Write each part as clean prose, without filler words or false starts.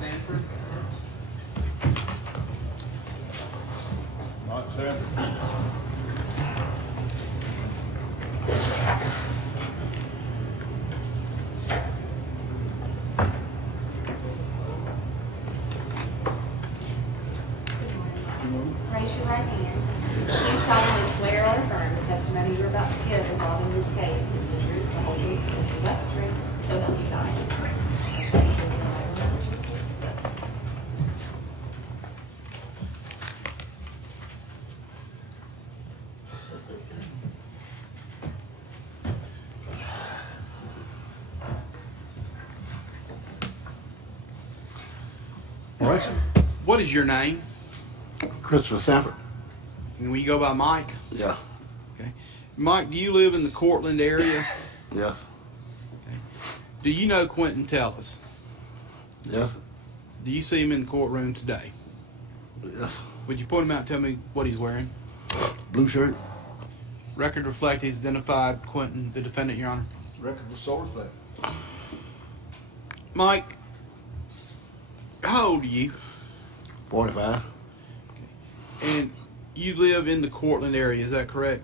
Sanford. Mike Sanford. Raise your right hand. Do solemnly swear or affirm the testimony you're about to give involving this case is the truth, the whole truth, and nothing but the truth, so help you God. All right. What is your name? Christopher Sanford. And we go by Mike. Yeah. Okay. Mike, do you live in the Cortland area? Yes. Okay. Do you know Quentin Tellis? Yes. Do you see him in the courtroom today? Yes. Would you point him out and tell me what he's wearing? Blue shirt. Record reflect he's identified Quentin, the defendant, Your Honor. Record was so reflect. Mike, how old are you? 45. And you live in the Cortland area, is that correct?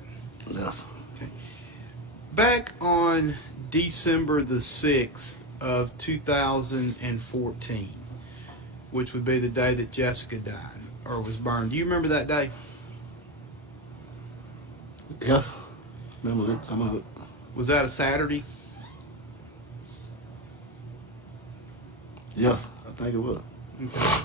Yes. Okay. Back on December the 6th of 2014, which would be the day that Jessica died or was burned. Do you remember that day? Yes. Remember it, some of it. Was that a Saturday? Yes, I think it was. Okay.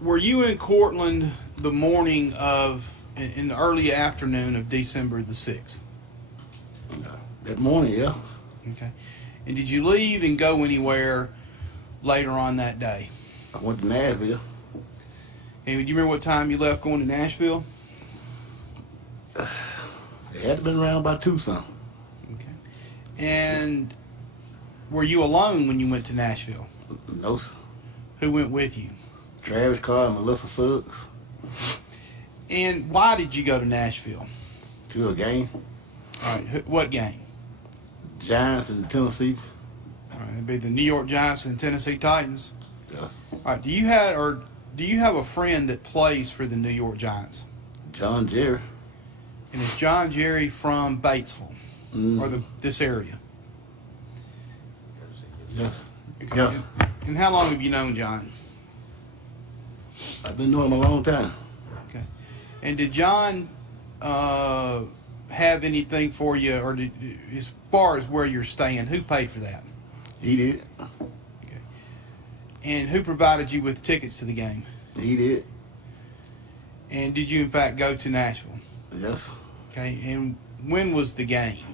Were you in Cortland the morning of, in the early afternoon of December the 6th? That morning, yeah. Okay. And did you leave and go anywhere later on that day? I went to Nashville. And do you remember what time you left going to Nashville? It had to been around by 2 something. Okay. And were you alone when you went to Nashville? No, sir. Who went with you? Travis Carr and Melissa Suggs. And why did you go to Nashville? To a game. All right. What game? Giants in Tennessee. All right. It'd be the New York Giants and Tennessee Titans. Yes. All right. Do you have a friend that plays for the New York Giants? John Jerry. And is John Jerry from Batesville or this area? Yes. Okay. Yes. And how long have you known John? I've been knowing him a long time. Okay. And did John have anything for you, or as far as where you're staying, who paid for that? He did. Okay. And who provided you with tickets to the game? He did. And did you in fact go to Nashville? Yes. Okay. And when was the game?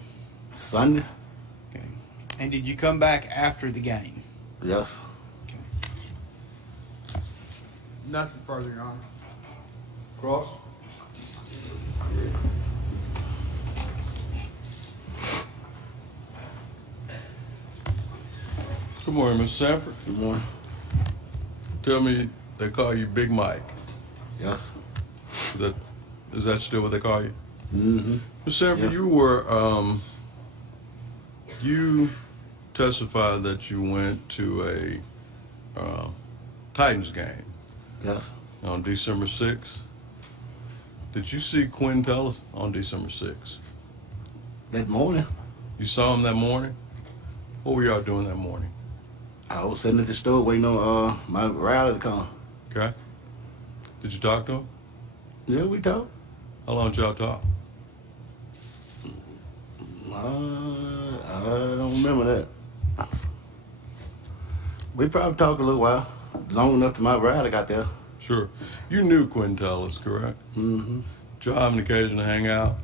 Sunday. Okay. And did you come back after the game? Yes. Okay. Nothing further, Your Honor. Cross. Good morning, Mr. Sanford. Good morning. Tell me, they call you Big Mike. Yes. Is that still what they call you? Mm-hmm. Mr. Sanford, Yes. you testified that you went to a Titans game Yes. on December 6th. Did you see Quinn Tellis on December 6th? That morning, You saw him that morning? What were y'all doing that morning? I was sitting at the store waiting on my rider to come. Okay. Did you talk to him? Yeah, we talked. How long did y'all talk? I don't remember that. We probably talked a little while, long enough till my rider got there. Sure. You knew Quinn Tellis, correct? Mm-hmm. Did y'all have an occasion to hang out?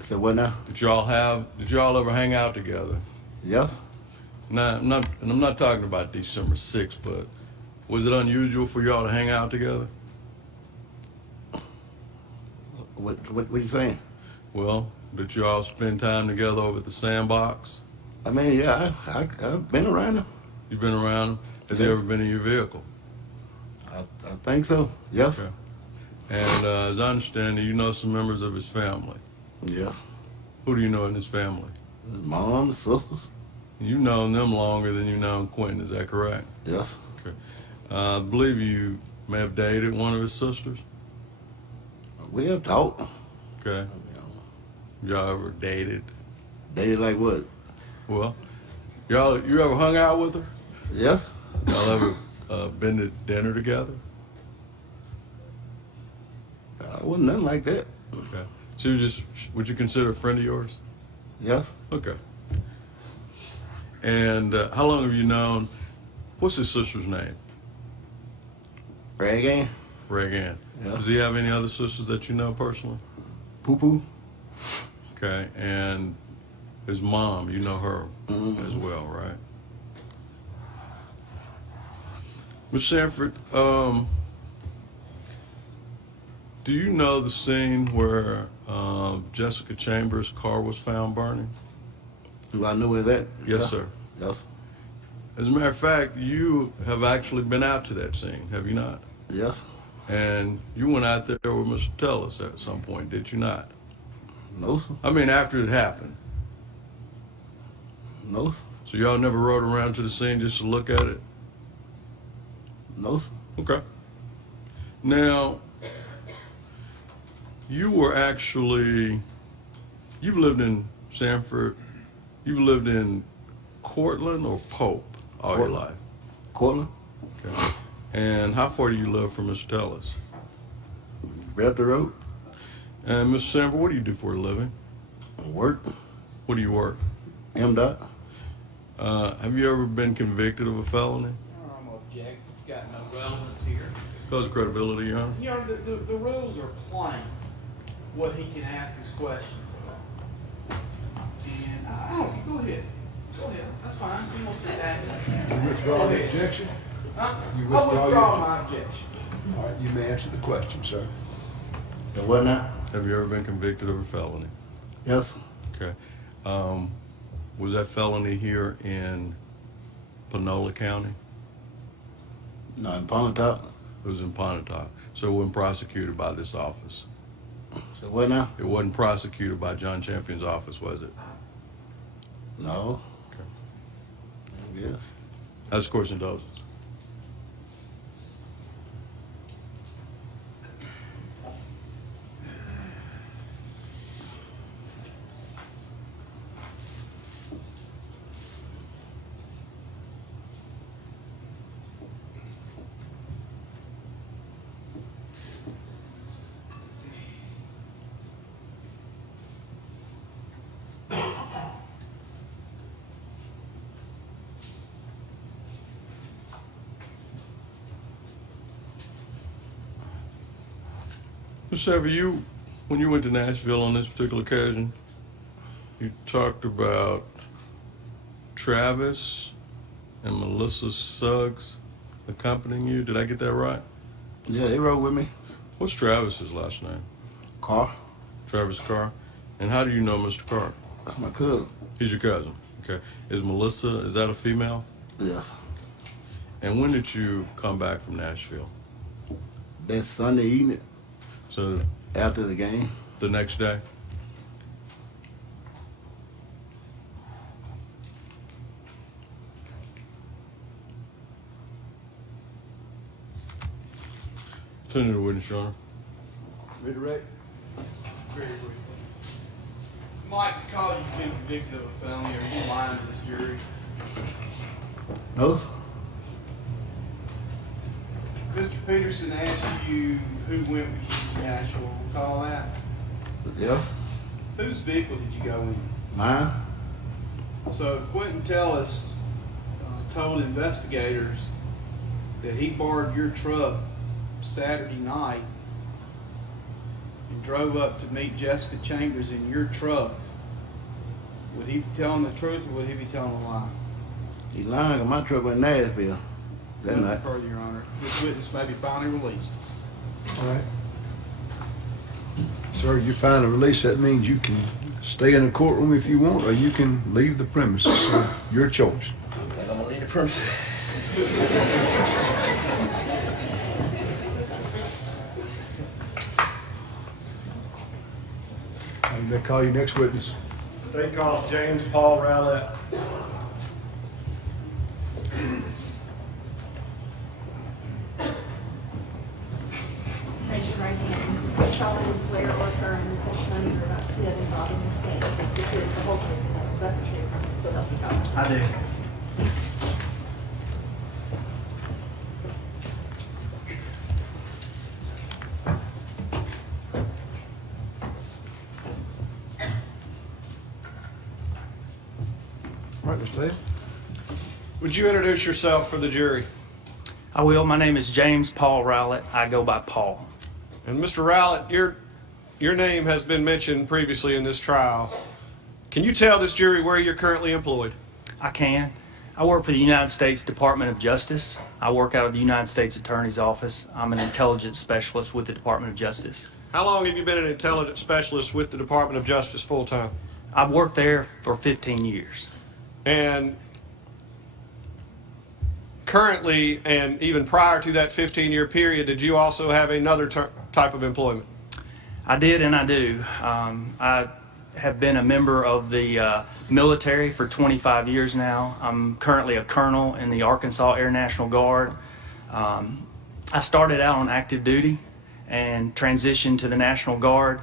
I said, what now? Did y'all ever hang out together? Yes. Now, I'm not talking about December 6th, but was it unusual for y'all to hang out together? What you saying? Well, did y'all spend time together over at the sandbox? I mean, yeah, I've been around him. You been around him? Has he Yes. ever been in your vehicle? I think so. Yes. Okay. And as I understand it, you know some members of his family. Yes. Who do you know in his family? His mom, his sisters. You've known them longer than you've known Quentin, is that correct? Yes. Okay. I believe you may have dated one of his sisters. We have talked. Okay. Y'all ever dated? Dated like what? Well, you ever hung out with her? Yes. Y'all ever been to dinner together? Wasn't nothing like that. Okay. She was just, would you consider a friend of yours? Yes. Okay. And how long have you known, what's his sister's name? Rag Ann. Reg Ann. Yeah. Does he have any other sisters that you know personally? Poo Poo. Okay. And his mom, you know her as well, right? Ms. Sanford, do you know the scene where Jessica Chambers' car was found burning? Do I know where that? Yes, Yeah. sir. Yes. As a matter of fact, you have actually been out to that scene, have you not? Yes. And you went out there with Mr. Tellis at some point, did you not? No, sir. I mean, after it happened. No, sir. So y'all never rode around to the scene just to look at it? No, sir. Okay. Now, you were actually, you've lived in Sanford, you've lived in Cortland or Pope all your life? Cortland. Okay. And how far do you live from Mr. Tellis? Right up the road. And Mr. Sanford, what do you do for a living? Work. What do you work? MDOT. Have you ever been convicted of a felony? I'm object. It's got no relevance here. Because of credibility, Your Honor? You know, the rules are plain, what he can ask his question. And, go ahead. Go ahead. That's fine. He wants to add that. You withdraw the objection? Huh? You I withdraw withdraw your- my objection. All right, you may answer the question, sir. The what now? Have you ever been convicted of a felony? Yes. Okay. Was that felony here in Panola County? No, in Pontotoc. It was in Pontotoc. So it wasn't prosecuted by this office. So what now? It wasn't prosecuted by John Champion's office, was it? No. Okay. Yeah. That's of course indulgence. Mr. Sanford, when you went to Nashville on this particular occasion, you talked about Travis and Melissa Suggs accompanying you. Did I get that right? Yeah, they rode with me. What's Travis's last name? Car. Travis Carr. And how do you know Mr. Carr? That's my cousin. He's your cousin. Okay. Is Melissa, is that a female? Yes. And when did you come back from Nashville? That Sunday evening So after the game. the next day? Turn to the witness, Your Honor. Redirect. Very briefly. Mike, because you've been convicted of a felony, are you lying to this jury? No, sir. Mr. Peterson asked you who went with you to Nashville. Recall that? Yes. Whose vehicle did you go in? Mine. So Quentin Tellis told investigators that he borrowed your truck Saturday night and drove up to meet Jessica Chambers in your truck. Would he be telling the truth or would he be telling a lie? He lying, 'cause my truck went to Nashville that night. Further, Your Honor. This witness may be finally released. All right. Sir, you find a release, that means you can stay in the courtroom if you want, or you can leave the premises. So your choice. I think I'm gonna leave the premises. I'm gonna call you next witness. State calls James Paul Rowlett. I do. All right, Mr. Davis. Would you introduce yourself for the jury? I will. My name is James Paul Rowlett. I go by Paul. And Mr. Rowlett, your name has been mentioned previously in this trial. Can you tell this jury where you're currently employed? I can. I work for the United States Department of Justice. I work out of the United States Attorney's Office. I'm an intelligence specialist with the Department of Justice. How long have you been an intelligence specialist with the Department of Justice full time? I've worked there for 15 years. And currently, and even prior to that 15-year period, did you also have another type of employment? I did and I do. I have been a member of the military for 25 years now. I'm currently a colonel in the Arkansas Air National Guard. I started out on active duty and transitioned to the National Guard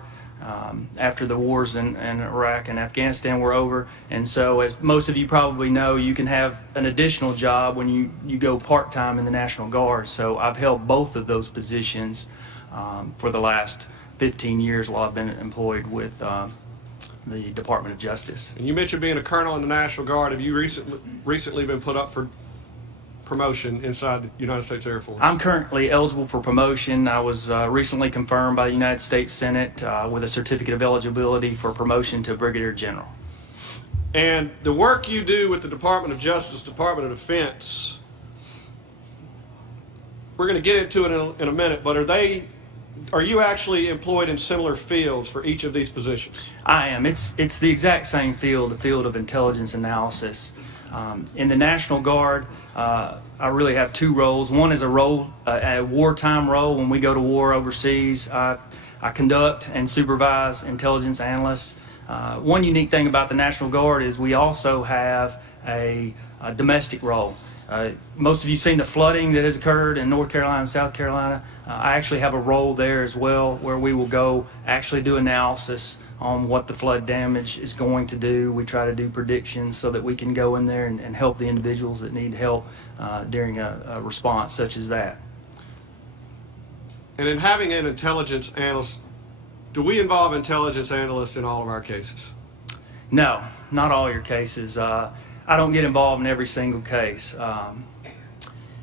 after the wars in Iraq and Afghanistan were over. And so, as most of you probably know, you can have an additional job when you go part-time in the National Guard. So I've held both of those positions for the last 15 years while I've been employed with the Department of Justice. And you mentioned being a colonel in the National Guard. Have you recently been put up for promotion inside the United States Air Force? I'm currently eligible for promotion. I was recently confirmed by the United States Senate with a certificate of eligibility for promotion to Brigadier General. And the work you do with the Department of Justice, Department of Defense, we're going to get into it in a minute, but are you actually employed in similar fields for each of these positions? I am. It's the exact same field, the field of intelligence analysis. In the National Guard, I really have two roles. One is a wartime role. When we go to war overseas, I conduct and supervise intelligence analysts. One unique thing about the National Guard is we also have a domestic role. Most of you have seen the flooding that has occurred in North Carolina and South Carolina. I actually have a role there as well, where we will go actually do analysis on what the flood damage is going to do. We try to do predictions so that we can go in there and help the individuals that need help during a response such as that. And in having an intelligence analyst, do we involve intelligence analysts in all of our cases? No, not all your cases. I don't get involved in every single case.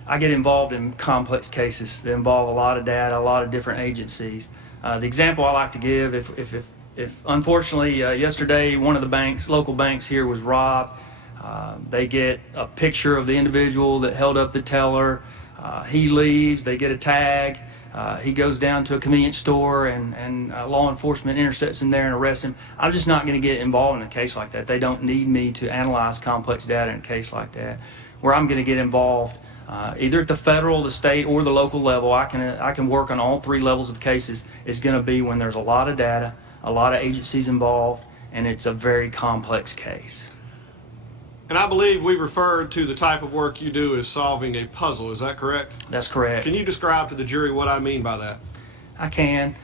I get involved in complex cases that involve a lot of data, a lot of different agencies. The example I like to give, if unfortunately yesterday one of the local banks here was robbed, they get a picture of the individual that held up the teller. He leaves, they get a tag. He goes down to a convenience store and law enforcement intercepts him there and arrests him. I'm just not going to get involved in a case like that. They don't need me to analyze complex data in a case like that. Where I'm going to get involved, either at the federal, the state, or the local level, I can work on all three levels of cases, is going to be when there's a lot of data, a lot of agencies involved, and it's a very complex case. And I believe we referred to the type of work you do as solving a puzzle. Is that correct? That's correct. Can you describe to the jury what I mean by that? I can.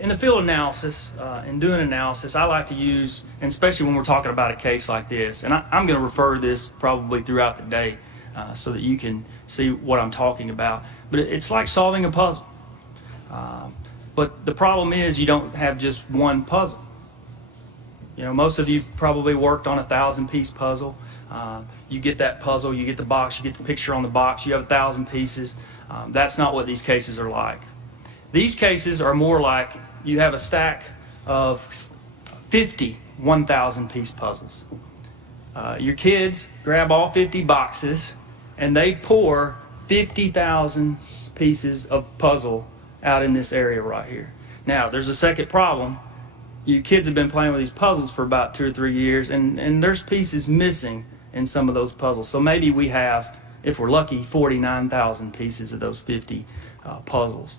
In the field analysis, in doing analysis, I like to use, and especially when we're talking about a case like this, and I'm going to refer to this probably throughout the day so that you can see what I'm talking about. But it's like solving a puzzle. But the problem is you don't have just one puzzle. You know, most of you probably worked on a 1,000-piece puzzle. You get that puzzle, you get the box, you get the picture on the box, you have 1,000 pieces. That's not what these cases are like. These cases are more like you have a stack of 50 1,000-piece puzzles. Your kids grab all 50 boxes and they pour 50,000 pieces of puzzle out in this area right here. Now, there's a second problem. You kids have been playing with these puzzles for about 2 or 3 years, and there's pieces missing in some of those puzzles. So maybe we have, if we're lucky, 49,000 pieces of those 50 puzzles.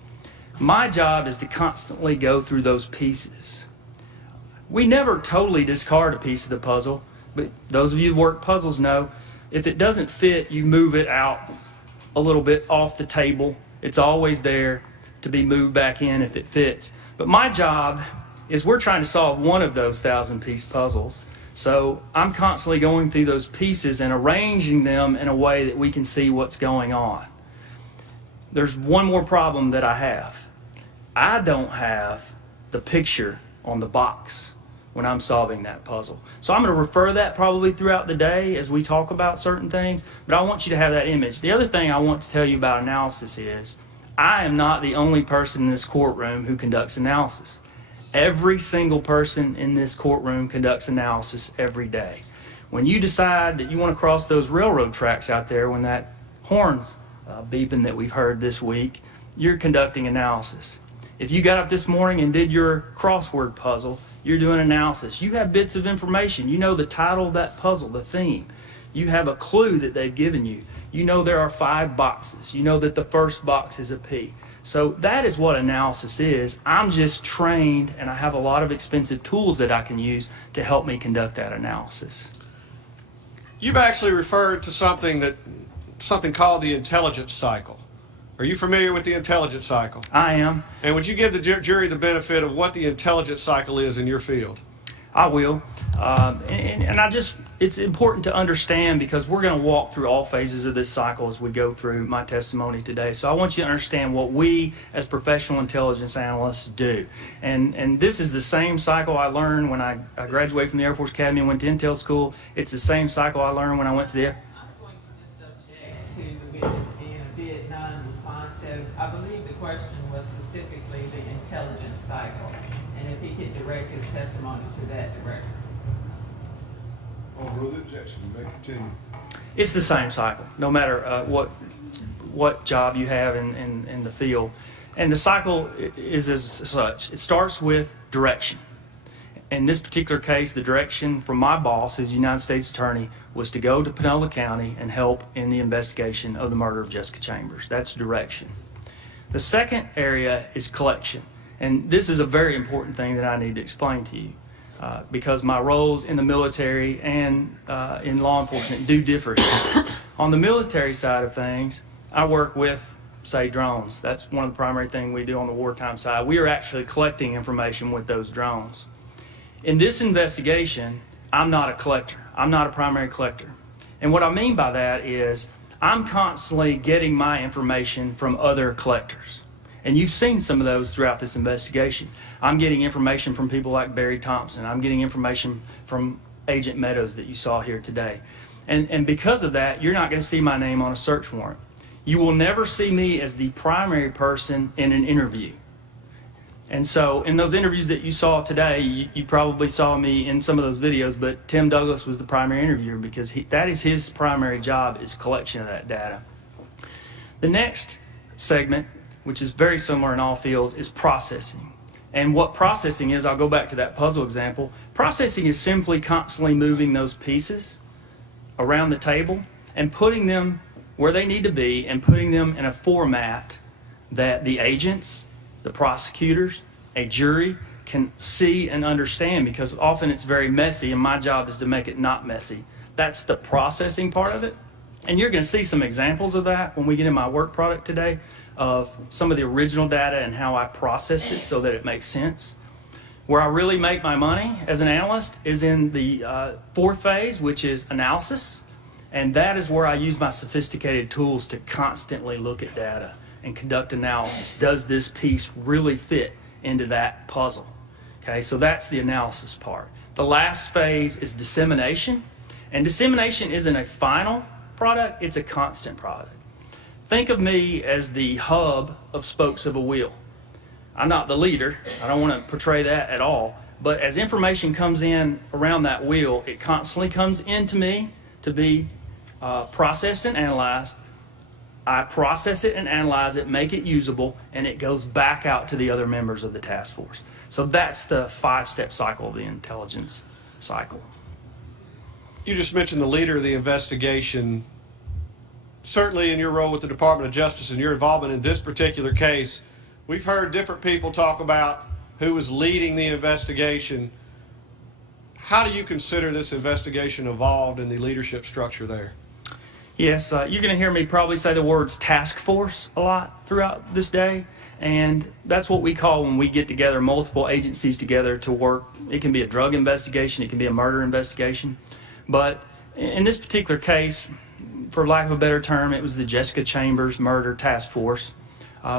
My job is to constantly go through those pieces. We never totally discard a piece of the puzzle, but those of you who work puzzles know, if it doesn't fit, you move it out a little bit off the table. It's always there to be moved back in if it fits. But my job is we're trying to solve one of those 1,000-piece puzzles. So I'm constantly going through those pieces and arranging them in a way that we can see what's going on. There's one more problem that I have. I don't have the picture on the box when I'm solving that puzzle. So I'm going to refer that probably throughout the day as we talk about certain things, but I want you to have that image. The other thing I want to tell you about analysis is I am not the only person in this courtroom who conducts analysis. Every single person in this courtroom conducts analysis every day. When you decide that you want to cross those railroad tracks out there, when that horn's beeping that we've heard this week, you're conducting analysis. If you got up this morning and did your crossword puzzle, you're doing analysis. You have bits of information. You know the title of that puzzle, the theme. You have a clue that they've given you. You know there are 5 boxes. You know that the first box is a P. So that is what analysis is. I'm just trained, and I have a lot of expensive tools that I can use to help me conduct that analysis. You've actually referred to something called the intelligence cycle. Are you familiar with the intelligence cycle? I am. And would you give the jury the benefit of what the intelligence cycle is in your field? I will. It's important to understand because we're going to walk through all phases of this cycle as we go through my testimony today. So I want you to understand what we as professional intelligence analysts do. And this is the same cycle I learned when I graduated from the Air Force Academy and went to Intel School. It's the same cycle I learned when I went to the... I'm going to just object to the witness being a bit non-responsive. I believe the question was specifically the intelligence cycle, and if he could direct his testimony to that director. Overrule the objection. You may continue. It's the same cycle, no matter what job you have in the field. And the cycle is as such. It starts with direction. In this particular case, the direction from my boss, who's the United States Attorney, was to go to Pinellas County and help in the investigation of the murder of Jessica Chambers. That's direction. The second area is collection. And this is a very important thing that I need to explain to you. Because my roles in the military and in law enforcement do differ here. On the military side of things, I work with, say, drones. That's one of the primary things we do on the wartime side. We are actually collecting information with those drones. In this investigation, I'm not a collector. I'm not a primary collector. And what I mean by that is I'm constantly getting my information from other collectors. And you've seen some of those throughout this investigation. I'm getting information from people like Barry Thompson. I'm getting information from Agent Meadows that you saw here today. And because of that, you're not going to see my name on a search warrant. You will never see me as the primary person in an interview. And so in those interviews that you saw today, you probably saw me in some of those videos, but Tim Douglas was the primary interviewer because that is his primary job, is collection of that data. The next segment, which is very similar in all fields, is processing. And what processing is, I'll go back to that puzzle example. Processing is simply constantly moving those pieces around the table and putting them where they need to be and putting them in a format that the agents, the prosecutors, a jury can see and understand, because often it's very messy and my job is to make it not messy. That's the processing part of it. And you're going to see some examples of that when we get in my work product today, of some of the original data and how I processed it so that it makes sense. Where I really make my money as an analyst is in the fourth phase, which is analysis. And that is where I use my sophisticated tools to constantly look at data and conduct analysis. Does this piece really fit into that puzzle? Okay, so that's the analysis part. The last phase is dissemination. And dissemination isn't a final product, it's a constant product. Think of me as the hub of spokes of a wheel. I'm not the leader, I don't want to portray that at all, but as information comes in around that wheel, it constantly comes into me to be processed and analyzed. I process it and analyze it, make it usable, and it goes back out to the other members of the task force. So that's the 5-step cycle of the intelligence cycle. You just mentioned the leader of the investigation. Certainly in your role with the Department of Justice and your involvement in this particular case, we've heard different people talk about who was leading the investigation. How do you consider this investigation evolved in the leadership structure there? Yes, you're going to hear me probably say the words task force a lot throughout this day. And that's what we call when we get together, multiple agencies together to work. It can be a drug investigation, it can be a murder investigation. But in this particular case, for lack of a better term, it was the Jessica Chambers Murder Task Force.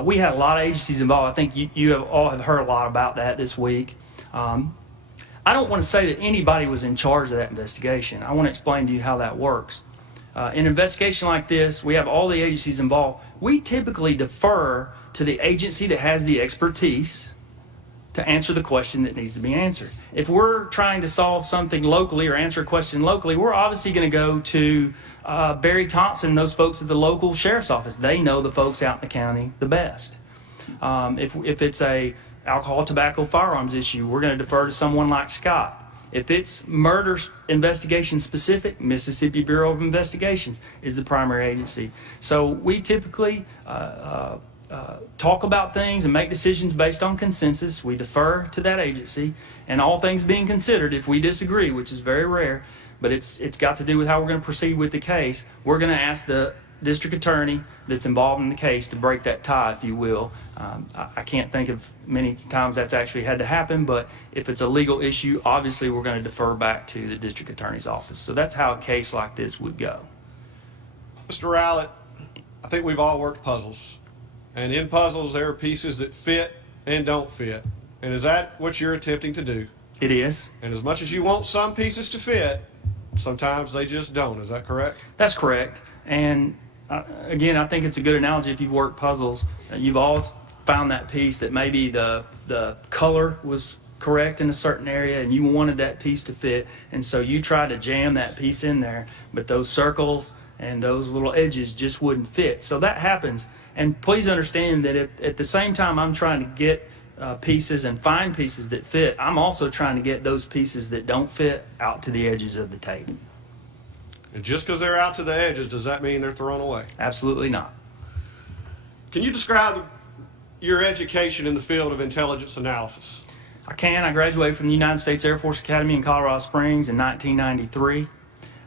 We had a lot of agencies involved. I think you all have heard a lot about that this week. I don't want to say that anybody was in charge of that investigation. I want to explain to you how that works. In an investigation like this, we have all the agencies involved. We typically defer to the agency that has the expertise to answer the question that needs to be answered. If we're trying to solve something locally or answer a question locally, we're obviously going to go to Barry Thompson and those folks at the local sheriff's office. They know the folks out in the county the best. If it's a alcohol, tobacco, firearms issue, we're going to defer to someone like Scott. If it's murder investigation specific, Mississippi Bureau of Investigations is the primary agency. So we typically talk about things and make decisions based on consensus. We defer to that agency, and all things being considered, if we disagree, which is very rare, but it's got to do with how we're going to proceed with the case, we're going to ask the district attorney that's involved in the case to break that tie, if you will. I can't think of many times that's actually had to happen, but if it's a legal issue, obviously we're going to defer back to the district attorney's office. So that's how a case like this would go. Mr. Rowlett, I think we've all worked puzzles. And in puzzles, there are pieces that fit and don't fit. And is that what you're attempting to do? It is. And as much as you want some pieces to fit, sometimes they just don't. Is that correct? That's correct. And again, I think it's a good analogy. If you've worked puzzles, you've all found that piece that maybe the color was correct in a certain area and you wanted that piece to fit, and so you tried to jam that piece in there, but those circles and those little edges just wouldn't fit. So that happens. And please understand that at the same time I'm trying to get pieces and find pieces that fit, I'm also trying to get those pieces that don't fit out to the edges of the table. And just because they're out to the edges, does that mean they're thrown away? Absolutely not. Can you describe your education in the field of intelligence analysis? I can. I graduated from the United States Air Force Academy in Colorado Springs in 1993.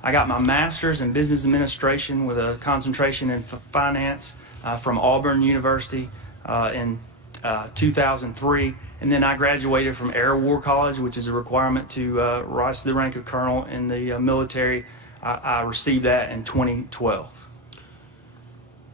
I got my master's in business administration with a concentration in finance from Auburn University in 2003. And then I graduated from Air War College, which is a requirement to rise to the rank of colonel in the military. I received that in 2012.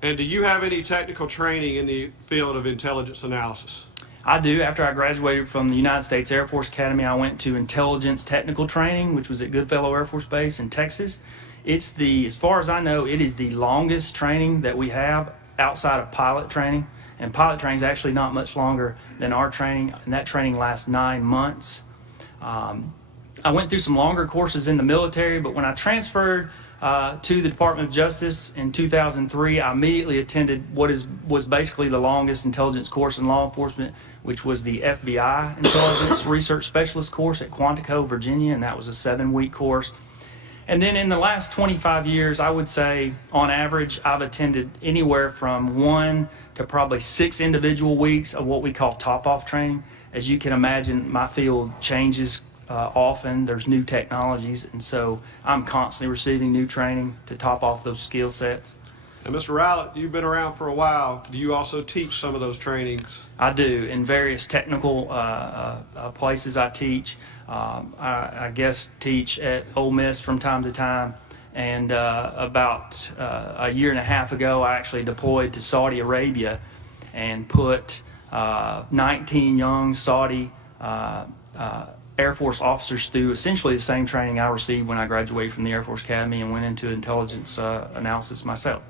And do you have any technical training in the field of intelligence analysis? I do. After I graduated from the United States Air Force Academy, I went to intelligence technical training, which was at Goodfellow Air Force Base in Texas. It's as far as I know, it is the longest training that we have outside of pilot training. And pilot training is actually not much longer than our training, and that training lasts 9 months. I went through some longer courses in the military, but when I transferred to the Department of Justice in 2003, I immediately attended what was basically the longest intelligence course in law enforcement, which was the FBI Intelligence Research Specialist course at Quantico, Virginia, and that was a 7-week course. And then in the last 25 years, I would say on average, I've attended anywhere from 1 to probably 6 individual weeks of what we call top-off training. As you can imagine, my field changes often. There's new technologies, and so I'm constantly receiving new training to top off those skill sets. And Mr. Rowlett, you've been around for a while. Do you also teach some of those trainings? I do. In various technical places I teach. I guest teach at Ole Miss from time to time. And about a year and a half ago, I actually deployed to Saudi Arabia and put 19 young Saudi Air Force officers through essentially the same training I received when I graduated from the Air Force Academy and went into intelligence analysis myself.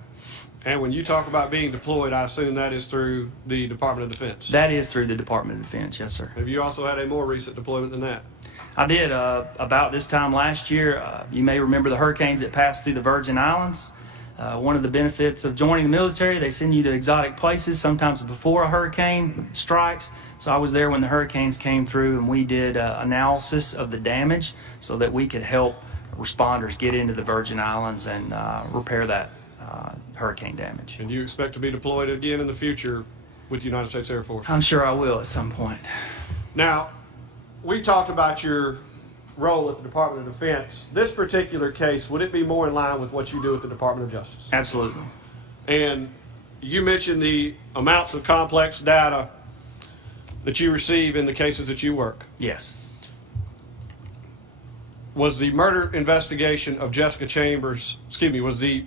And when you talk about being deployed, I assume that is through the Department of Defense? That is through the Department of Defense, yes, sir. Have you also had a more recent deployment than that? I did. About this time last year, you may remember the hurricanes that passed through the Virgin Islands. One of the benefits of joining the military, they send you to exotic places, sometimes before a hurricane strikes. So I was there when the hurricanes came through, and we did analysis of the damage so that we could help responders get into the Virgin Islands and repair that hurricane damage. And you expect to be deployed again in the future with the United States Air Force? I'm sure I will at some point. Now, we talked about your role at the Department of Defense. This particular case, would it be more in line with what you do at the Department of Justice? Absolutely. And you mentioned the amounts of complex data that you receive in the cases that you work. Yes. Was the murder investigation of Jessica Chambers, was the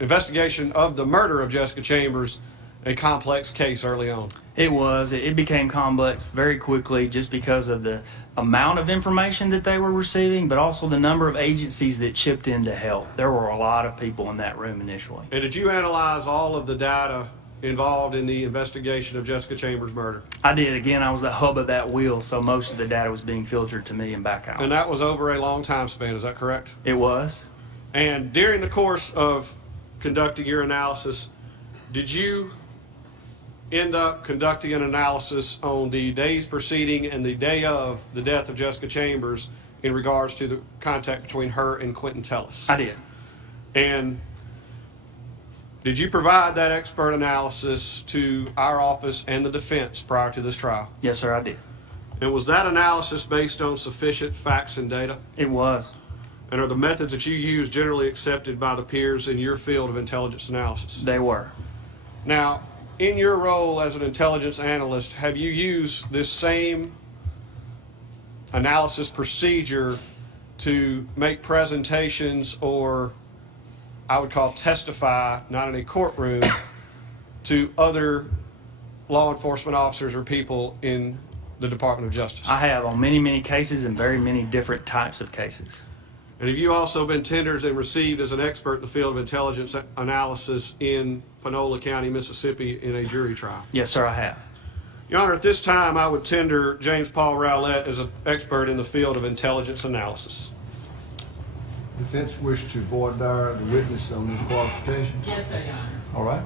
investigation of the murder of Jessica Chambers a complex case early on? It was. It became complex very quickly just because of the amount of information that they were receiving, but also the number of agencies that chipped in to help. There were a lot of people in that room initially. And did you analyze all of the data involved in the investigation of Jessica Chambers' murder? I did. Again, I was the hub of that wheel, so most of the data was being filtered to me and back out. And that was over a long time span, is that correct? It was. And during the course of conducting your analysis, did you end up conducting an analysis on the days preceding and the day of the death of Jessica Chambers in regards to the contact between her and Quentin Tellis? I did. And did you provide that expert analysis to our office and the defense prior to this trial? Yes, sir, I did. And was that analysis based on sufficient facts and data? It was. And are the methods that you use generally accepted by the peers in your field of intelligence analysis? They were. Now, in your role as an intelligence analyst, have you used this same analysis procedure to make presentations, or I would call testify, not in a courtroom, to other law enforcement officers or people in the Department of Justice? I have on many, many cases and very many different types of cases. And have you also been tendered and received as an expert in the field of intelligence analysis in Panola County, Mississippi, in a jury trial? Yes, sir, I have. Your Honor, at this time, I would tender James Paul Rowlett as an expert in the field of intelligence analysis. Defense wish to voir dire the witness on his qualifications? Yes, sir, Your Honor. All right.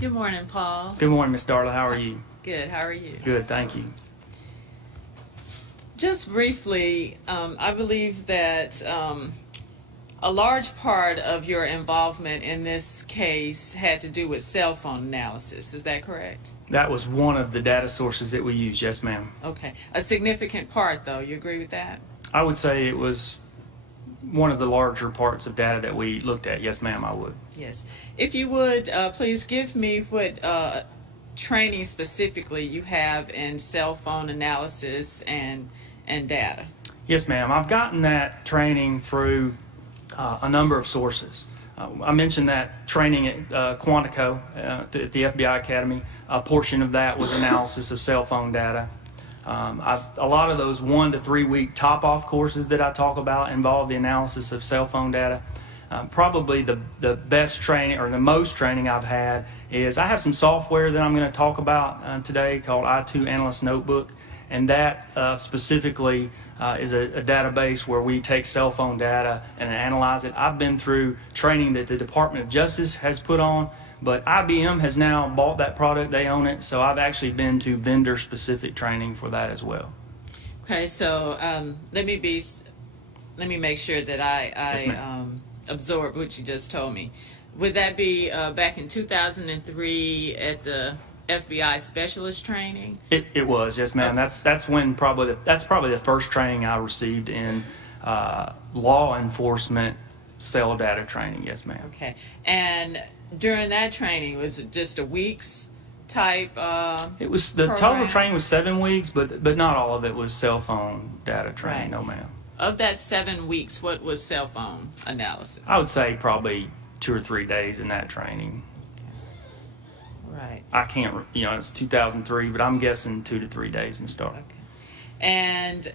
Good morning, Paul. Good morning, Miss Darla. How are you? Good, how are you? Good, thank you. Just briefly, I believe that a large part of your involvement in this case had to do with cell phone analysis. Is that correct? That was one of the data sources that we used, yes, ma'am. Okay. A significant part, though. You agree with that? I would say it was one of the larger parts of data that we looked at. Yes, ma'am, I would. Yes. If you would, please give me what training specifically you have in cell phone analysis and data. Yes, ma'am. I've gotten that training through a number of sources. I mentioned that training at Quantico at the FBI Academy. A portion of that was analysis of cell phone data. A lot of those 1 to 3 week top-off courses that I talk about involve the analysis of cell phone data. Probably the best training, or the most training I've had, is I have some software that I'm going to talk about today called I2 Analyst Notebook, and that specifically is a database where we take cell phone data and analyze it. I've been through training that the Department of Justice has put on, but IBM has now bought that product. They own it, so I've actually been to vendor-specific training for that as well. Okay, so let me make sure that I Yes, absorb what you just told me. Would that be back in 2003 at the FBI specialist training? It was, yes, ma'am. That's when probably the first training I received in law enforcement cell data training. Yes, ma'am. Okay, and during that training, was it just a week's type? It was the program? total training was 7 weeks, but not all of it was cell phone data training. Right. No, ma'am. Of that 7 weeks, what was cell phone analysis? I would say probably 2 or 3 days in that training. Right. I can't, it's 2003, but I'm guessing 2 to 3 days, Ms. Starr. Okay. And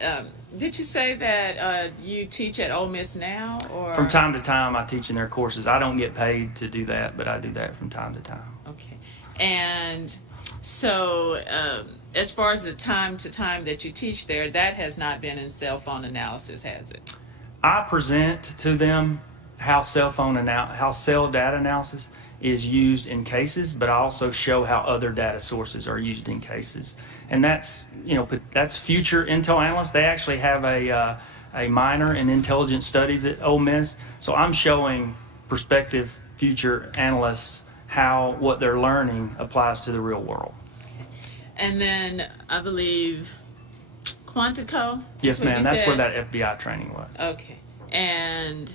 did you say that you teach at Ole Miss now, or From time to time, I teach in their courses. I don't get paid to do that, but I do that from time to time. Okay. And so, as far as the time to time that you teach there, that has not been in cell phone analysis, has it? I present to them how cell data analysis is used in cases, but I also show how other data sources are used in cases. And that's future intel analysts. They actually have a minor in intelligence studies at Ole Miss. So I'm showing prospective future analysts how what they're learning applies to the real world. And then I believe Quantico? Yes, what ma'am. you That's where said? that FBI training was. Okay. And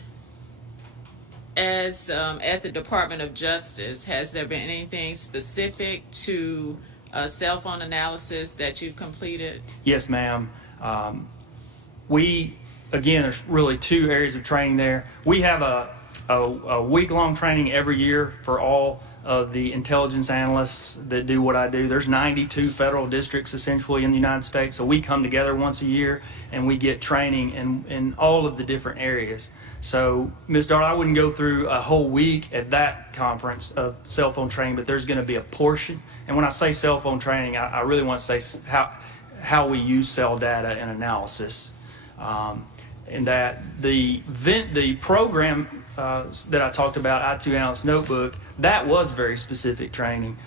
as at the Department of Justice, has there been anything specific to cell phone analysis that you've completed? Yes, ma'am. Again, there's really two areas of training there. We have a week-long training every year for all of the intelligence analysts that do what I do. There's 92 federal districts essentially in the United States, so we come together once a year and we get training in all of the different areas. So, Ms. Dart, I wouldn't go through a whole week at that conference of cell phone training, but there's going to be a portion. And when I say cell phone training, I really want to say how we use cell data and analysis. And that the program that I talked about, I2 Analyst Notebook, that was very specific training,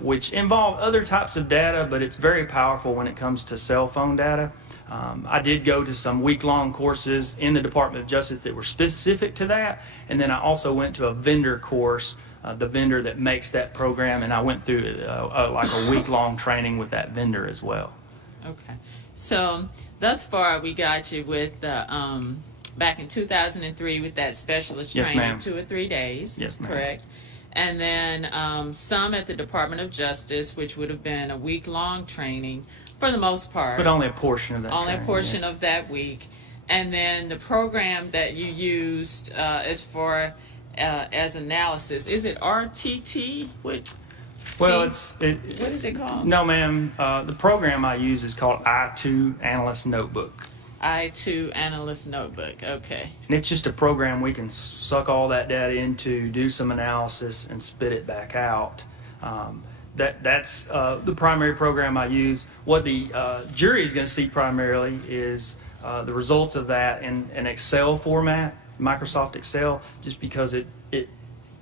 which involved other types of data, but it's very powerful when it comes to cell phone data. I did go to some week-long courses in the Department of Justice that were specific to that, and then I also went to a vendor course, the vendor that makes that program, and I went through like a week-long training with that vendor as well. Okay. So thus far, we got you with the back in 2003 with that specialist Yes, training, ma'am. 2 or 3 days. Yes, ma'am. Correct. And then some at the Department of Justice, which would have been a week-long training for the most part. But only a portion of that Only a training, portion yes. of that week. And then the program that you used as far as analysis, is it RTT? Well, what is it called? No, ma'am. The program I use is called I2 Analyst Notebook. I2 Analyst Notebook. Okay. And it's just a program we can suck all that data into, do some analysis, and spit it back out. That's the primary program I use. What the jury is going to see primarily is the results of that in an Excel format, Microsoft Excel, just because it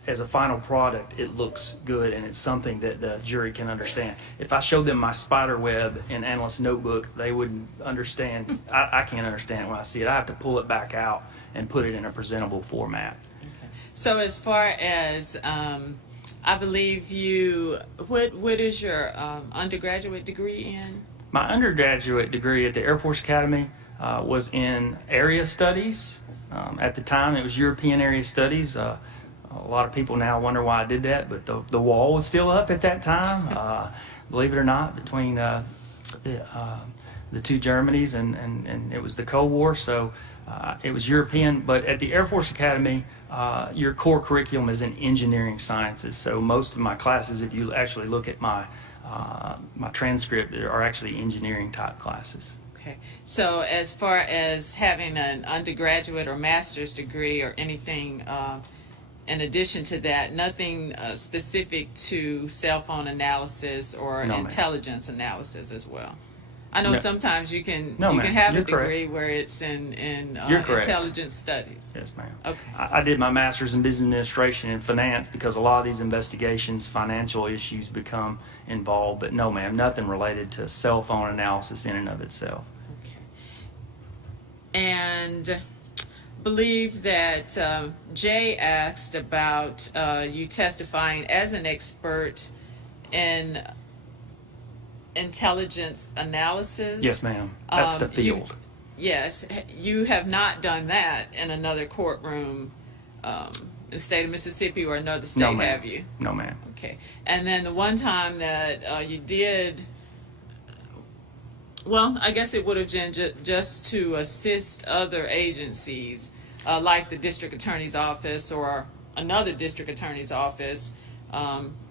as a final product, it looks good and it's something that the jury can understand. If I showed them my spider web in Analyst Notebook, they wouldn't understand. I can't understand it when I see it. I have to pull it back out and put it in a presentable format. Okay. So as far as I believe what is your undergraduate degree in? My undergraduate degree at the Air Force Academy was in area studies. At the time, it was European area studies. A lot of people now wonder why I did that, but the wall was still up at that time, believe it or not, between the two Germanys, and it was the Cold War, so it was European. But at the Air Force Academy, your core curriculum is in engineering sciences, so most of my classes, if you actually look at my transcript, are actually engineering type classes. Okay. So as far as having an undergraduate or master's degree or anything in addition to that, nothing specific to cell phone analysis or No, ma'am. intelligence analysis as well. I know No. sometimes you can No, you ma'am. can have You're a degree correct. where it's in You're correct. intelligence studies. Yes, ma'am. Okay. I did my master's in business administration and finance because a lot of these investigations, financial issues become involved. But no, ma'am, nothing related to cell phone analysis in and of itself. Okay. And believe that Jay asked about you testifying as an expert in intelligence analysis. Yes, ma'am. That's the field. Yes, you have not done that in another courtroom in the state of Mississippi or another state, No, ma'am. have you? No, ma'am. Okay. And then the one time that you did, well, I guess it would have been just to assist other agencies, like the district attorney's office or another district attorney's office,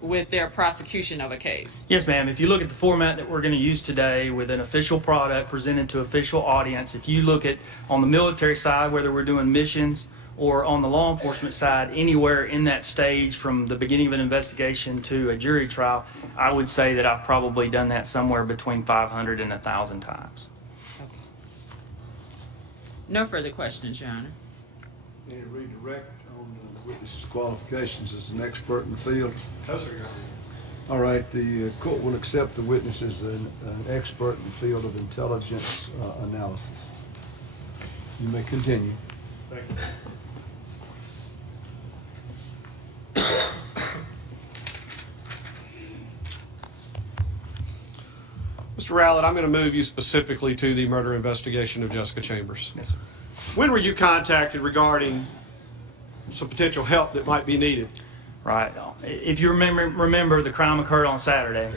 with their prosecution of a case. Yes, ma'am. If you look at the format that we're going to use today with an official product presented to official audience, if you look at on the military side, whether we're doing missions or on the law enforcement side, anywhere in that stage from the beginning of an investigation to a jury trial, I would say that I've probably done that somewhere between 500 and 1,000 times. Okay. No further questions, Your Honor. Any redirect on the witness's qualifications as an expert in the field? No, sir, Your Honor. All right, the court will accept the witness as an expert in the field of intelligence analysis. You may continue. Thank you. Mr. Rowlett, I'm going to move you specifically to the murder investigation of Jessica Chambers. Yes, sir. When were you contacted regarding some potential help that might be needed? Right. If you remember the crime occurred on Saturday.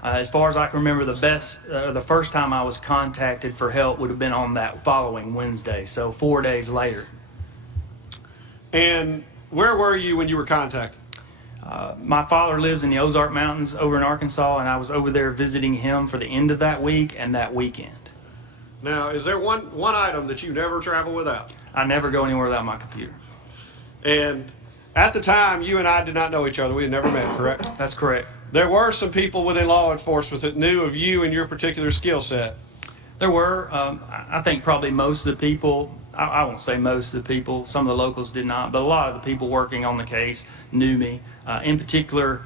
As far as I can remember, the first time I was contacted for help would have been on that following Wednesday, so 4 days later. And where were you when you were contacted? My father lives in the Ozark Mountains over in Arkansas, and I was over there visiting him for the end of that week and that weekend. Now, is there one item that you never travel without? I never go anywhere without my computer. And at the time, you and I did not know each other. We had never met, correct? That's correct. There were some people within law enforcement that knew of you and your particular skill set. There were. I think probably most of the people, I won't say most of the people, some of the locals did not, but a lot of the people working on the case knew me. In particular,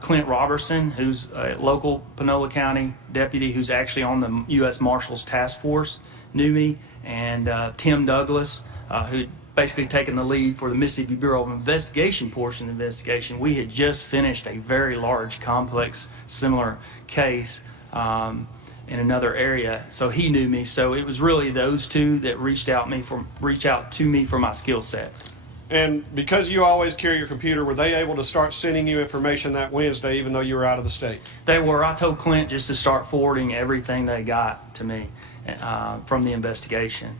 Clint Robertson, who's a local Panola County deputy who's actually on the U.S. Marshals Task Force, knew me, and Tim Douglas, who basically taken the lead for the Mississippi Bureau of Investigation portion of the investigation. We had just finished a very large, complex, similar case in another area, so he knew me. So it was really those two that reached out to me for my skill set. And because you always carry your computer, were they able to start sending you information that Wednesday, even though you were out of the state? They were. I told Clint just to start forwarding everything they got to me from the investigation.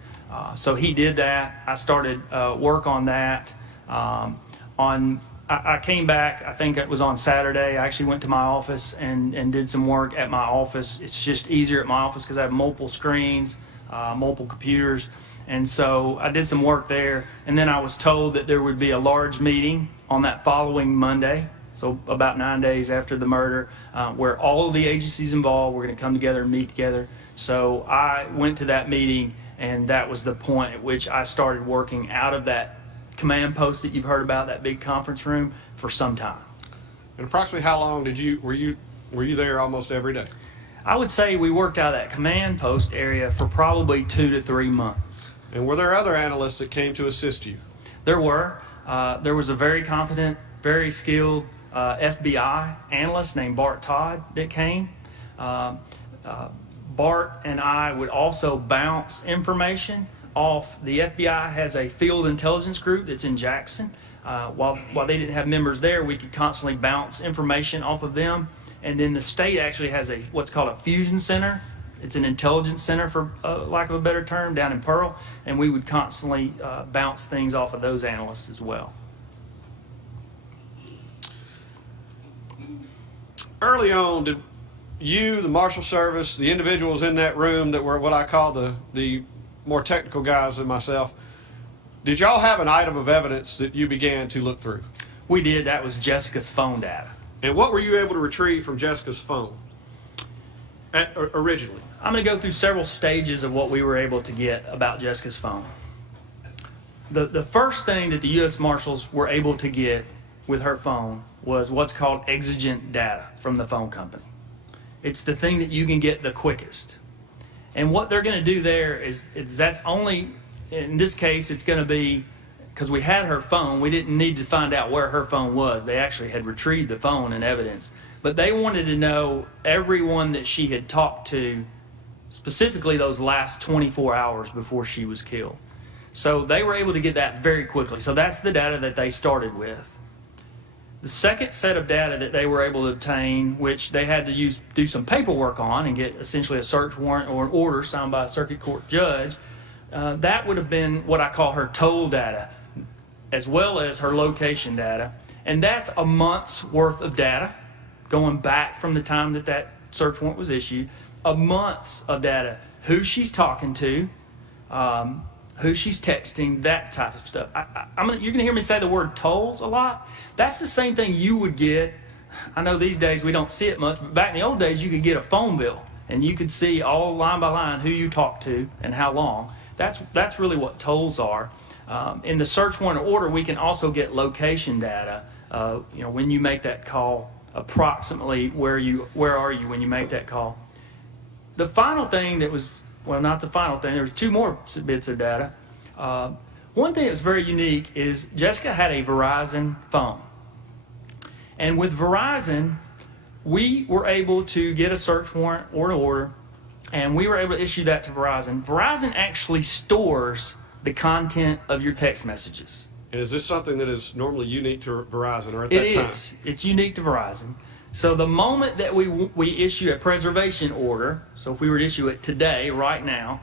So he did that. I started work on that. I came back, I think it was on Saturday. I actually went to my office and did some work at my office. It's just easier at my office because I have multiple screens, multiple computers. And so I did some work there. And then I was told that there would be a large meeting on that following Monday, so about 9 days after the murder, where all of the agencies involved were going to come together and meet together. So I went to that meeting, and that was the point at which I started working out of that command post that you've heard about, that big conference room, for some time. And approximately how long were you there almost every day? I would say we worked out of that command post area for probably 2 to 3 months. And were there other analysts that came to assist you? There were. There was a very competent, very skilled FBI analyst named Bart Todd that came. Bart and I would also bounce information off. The FBI has a field intelligence group that's in Jackson. While they didn't have members there, we could constantly bounce information off of them. And then the state actually has what's called a fusion center. It's an intelligence center, for lack of a better term, down in Pearl. And we would constantly bounce things off of those analysts as well. Early on, did you, the Marshal Service, the individuals in that room that were what I call the more technical guys than myself, did y'all have an item of evidence that you began to look through? We did. That was Jessica's phone data. And what were you able to retrieve from Jessica's phone originally? I'm going to go through several stages of what we were able to get about Jessica's phone. The first thing that the U.S. Marshals were able to get with her phone was what's called exigent data from the phone company. It's the thing that you can get the quickest. And what they're going to do there is that's only, in this case, it's going to be, because we had her phone, we didn't need to find out where her phone was. They actually had retrieved the phone and evidence. But they wanted to know everyone that she had talked to, specifically those last 24 hours before she was killed. So they were able to get that very quickly. So that's the data that they started with. The second set of data that they were able to obtain, which they had to do some paperwork on and get essentially a search warrant or an order signed by a circuit court judge, that would have been what I call her toll data, as well as her location data. And that's a month's worth of data going back from the time that search warrant was issued, a month's of data, who she's talking to, who she's texting, that type of stuff. You're going to hear me say the word tolls a lot. That's the same thing you would get. I know these days we don't see it much, but back in the old days you could get a phone bill and you could see all line by line who you talked to and how long. That's really what tolls are. In the search warrant order, we can also get location data. When you make that call, approximately where are you when you make that call. The final thing that was, well, not the final thing, there was 2 more bits of data. One thing that's very unique is Jessica had a Verizon phone. And with Verizon, we were able to get a search warrant or an order, and we were able to issue that to Verizon. Verizon actually stores the content of your text messages. And is this something that is normally unique to Verizon, or at It that time? is. It's unique to Verizon. So the moment that we issue a preservation order, so if we were to issue it today, right now,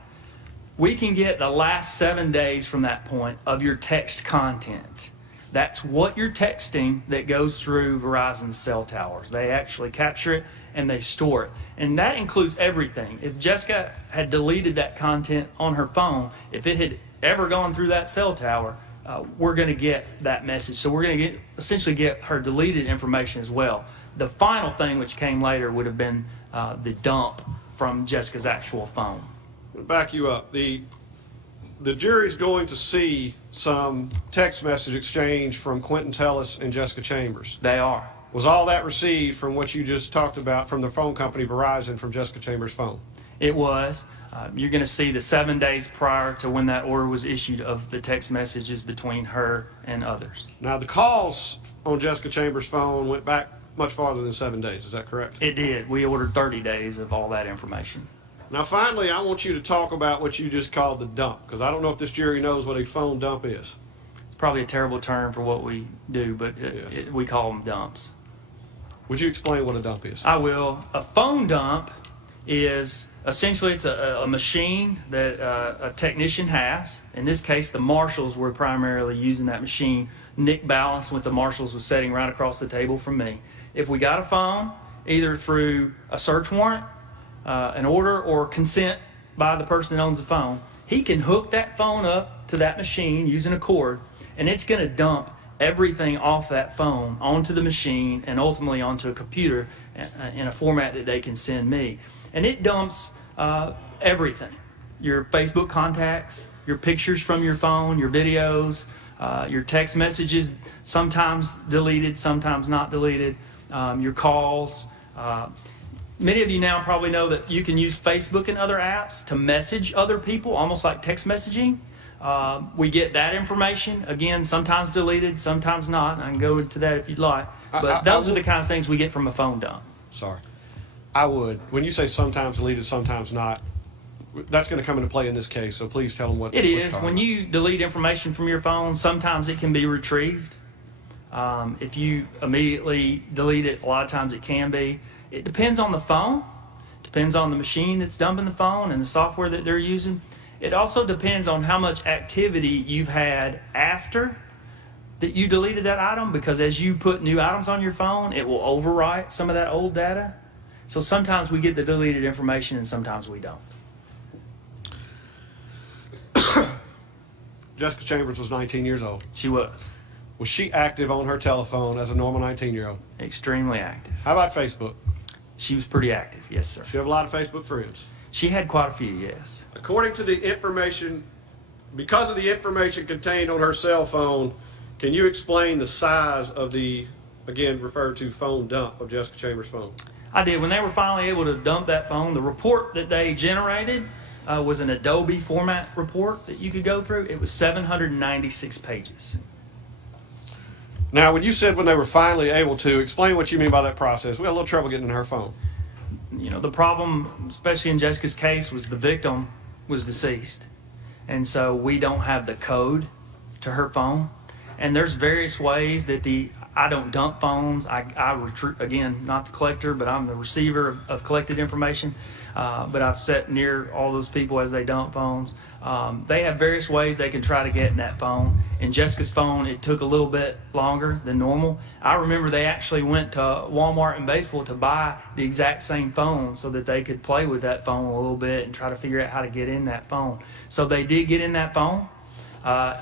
we can get the last 7 days from that point of your text content. That's what you're texting that goes through Verizon's cell towers. They actually capture it and they store it. And that includes everything. If Jessica had deleted that content on her phone, if it had ever gone through that cell tower, we're going to get that message. So we're going to essentially get her deleted information as well. The final thing, which came later, would have been the dump from Jessica's actual phone. Back you up. The jury's going to see some text message exchange from Quentin Tellis and Jessica Chambers. They are. Was all that received from what you just talked about from the phone company Verizon from Jessica Chambers' phone? It was. You're going to see the 7 days prior to when that order was issued of the text messages between her and others. Now, the calls on Jessica Chambers' phone went back much farther than 7 days. Is that correct? It did. We ordered 30 days of all that information. Now, finally, I want you to talk about what you just called the dump, because I don't know if this jury knows what a phone dump is. It's probably a terrible term for what we do, but Yes. we call them dumps. Would you explain what a dump is? I will. A phone dump is essentially it's a machine that a technician has. In this case, the marshals were primarily using that machine. Nick Balance with the marshals was sitting right across the table from me. If we got a phone, either through a search warrant, an order, or consent by the person that owns the phone, he can hook that phone up to that machine using a cord, and it's going to dump everything off that phone onto the machine and ultimately onto a computer in a format that they can send me. And it dumps everything. Your Facebook contacts, your pictures from your phone, your videos, your text messages, sometimes deleted, sometimes not deleted, your calls. Many of you now probably know that you can use Facebook and other apps to message other people, almost like text messaging. We get that information, again, sometimes deleted, sometimes not. I can go into that if you'd like. But those are the kinds of things we get from a phone dump. Sorry. I would. When you say sometimes deleted, sometimes not, that's going to come into play in this case, so please tell them what It what you're is. talking When about. you delete information from your phone, sometimes it can be retrieved. If you immediately delete it, a lot of times it can be. It depends on the phone, depends on the machine that's dumping the phone and the software that they're using. It also depends on how much activity you've had after that you deleted that item, because as you put new items on your phone, it will overwrite some of that old data. So sometimes we get the deleted information and sometimes we don't. Jessica Chambers was 19 years old. She was Was she active on her telephone as a normal 19-year-old? extremely active. How about Facebook? She was pretty active, yes, sir. She have a lot of Facebook friends. She had quite a few, yes. According to the information, because of the information contained on her cell phone, can you explain the size of the, again, referred to phone dump of Jessica Chambers' phone? I did. When they were finally able to dump that phone, the report that they generated was an Adobe format report that you could go through. It was 796 pages. Now, when you said when they were finally able to, explain what you mean by that process. We had a little trouble getting in her phone. You know, the problem, especially in Jessica's case, was the victim was deceased. And so we don't have the code to her phone. And there's various ways that I don't dump phones. Again, not the collector, but I'm the receiver of collected information. But I've sat near all those people as they dump phones. They have various ways they can try to get in that phone. In Jessica's phone, it took a little bit longer than normal. I remember they actually went to Walmart in Batesville to buy the exact same phone so that they could play with that phone a little bit and try to figure out how to get in that phone. So they did get in that phone. I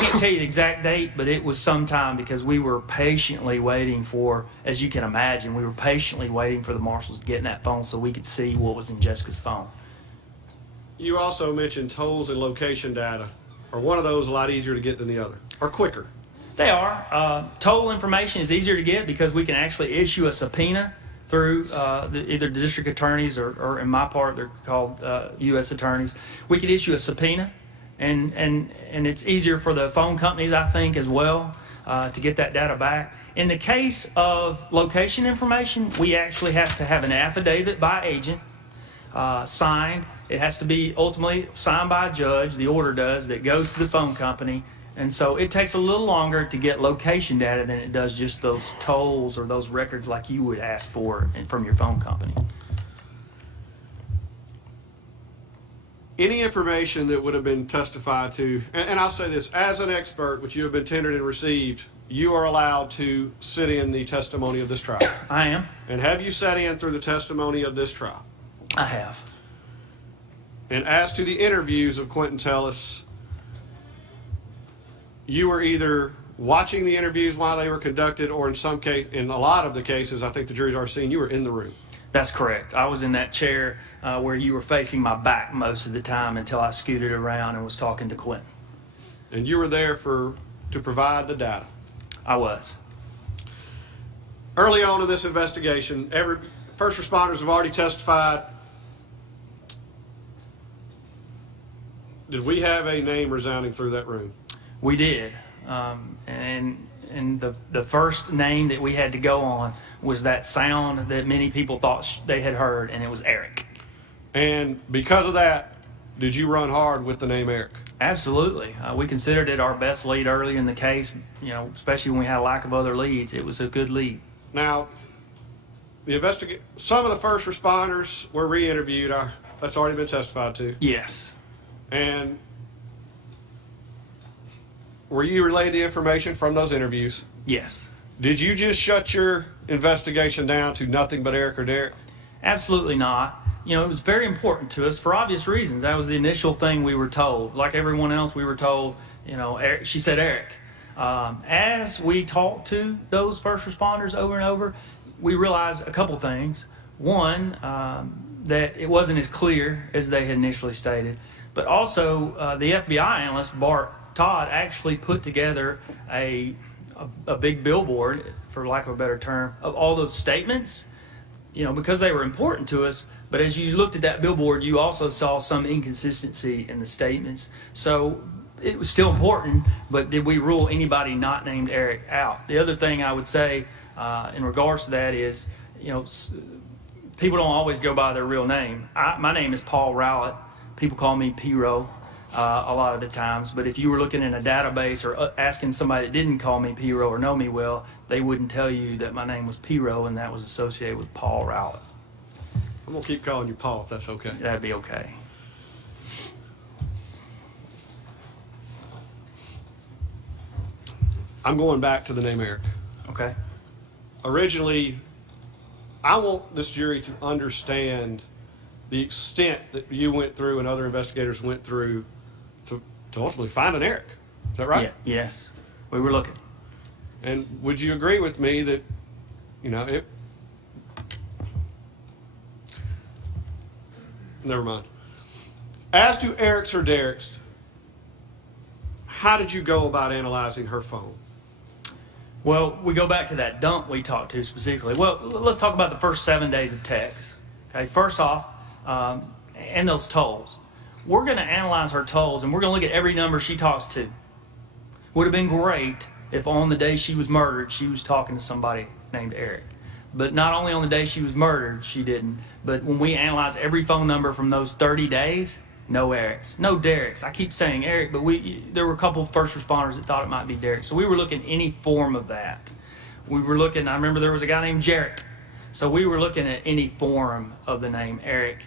can't tell you the exact date, but it was sometime, because we were patiently waiting for, as you can imagine, we were patiently waiting for the marshals to get in that phone so we could see what was in Jessica's phone. You also mentioned tolls and location data. Are one of those a lot easier to get than the other, or quicker? They are. Total information is easier to get because we can actually issue a subpoena through either the district attorneys or in my part, they're called U.S. attorneys. We could issue a subpoena. And it's easier for the phone companies, I think, as well, to get that data back. In the case of location information, we actually have to have an affidavit by agent signed. it has to be ultimately signed by a judge, the order does, that goes to the phone company. And so it takes a little longer to get location data than it does just those tolls or those records like you would ask for from your phone company. Any information that would have been testified to, and I'll say this, as an expert, which you have been tendered and received, you are allowed to sit in the testimony of this trial. I am. And have you sat in through the testimony of this trial? I have. And as to the interviews of Quentin Tellis, you were either watching the interviews while they were conducted, or in a lot of the cases, I think the jury's already seen, you were in the room. That's correct. I was in that chair where you were facing my back most of the time until I scooted around and was talking to Quentin. And you were there to provide the data. I was. Early on in this investigation, first responders have already testified. Did we have a name resounding through that room? We did. And the first name that we had to go on was that sound that many people thought they had heard, and it was Eric. And because of that, did you run hard with the name Eric? Absolutely. We considered it our best lead early in the case, especially when we had a lack of other leads. It was a good lead. Now, some of the first responders were re-interviewed. That's already been testified to. Yes. And were you relayed the information from those interviews? Yes. Did you just shut your investigation down to nothing but Eric or Derek? Absolutely not. It was very important to us for obvious reasons. That was the initial thing we were told. Like everyone else, we were told, Eric, she said Eric. As we talked to those first responders over and over, we realized a couple things. One, that it wasn't as clear as they had initially stated, but also the FBI analyst, Bart Todd, actually put together a big billboard, for lack of a better term, of all those statements, because they were important to us. But as you looked at that billboard, you also saw some inconsistency in the statements. So it was still important, but did we rule anybody not named Eric out? The other thing I would say in regards to that is, people don't always go by their real name. My name is Paul Rowlett. People call me P-Row a lot of the times. But if you were looking in a database or asking somebody that didn't call me P-Row or know me well, they wouldn't tell you that my name was P-Row and that was associated with Paul Rowlett. I'm going to keep calling you Paul if that's okay. That'd be okay. I'm going back to the name Eric. Okay. Originally, I want this jury to understand the extent that you went through and other investigators went through to ultimately find an Eric. Is that right? Yeah, yes. We were looking. And would you agree with me that, never mind. As to Eric's or Derek's, how did you go about analyzing her phone? Well, we go back to that dump we talked to specifically. Well, let's talk about the first 7 days of text. Okay, first off, and those tolls. We're going to analyze her tolls, and we're going to look at every number she talks to. Would have been great if on the day she was murdered, she was talking to somebody named Eric. But not only on the day she was murdered, she didn't. But when we analyze every phone number from those 30 days, no Erics, no Derek's. I keep saying Eric, but there were a couple of first responders that thought it might be Derek. So we were looking any form of that. We were looking, I remember there was a guy named Jarek. So we were looking at any form of the name Eric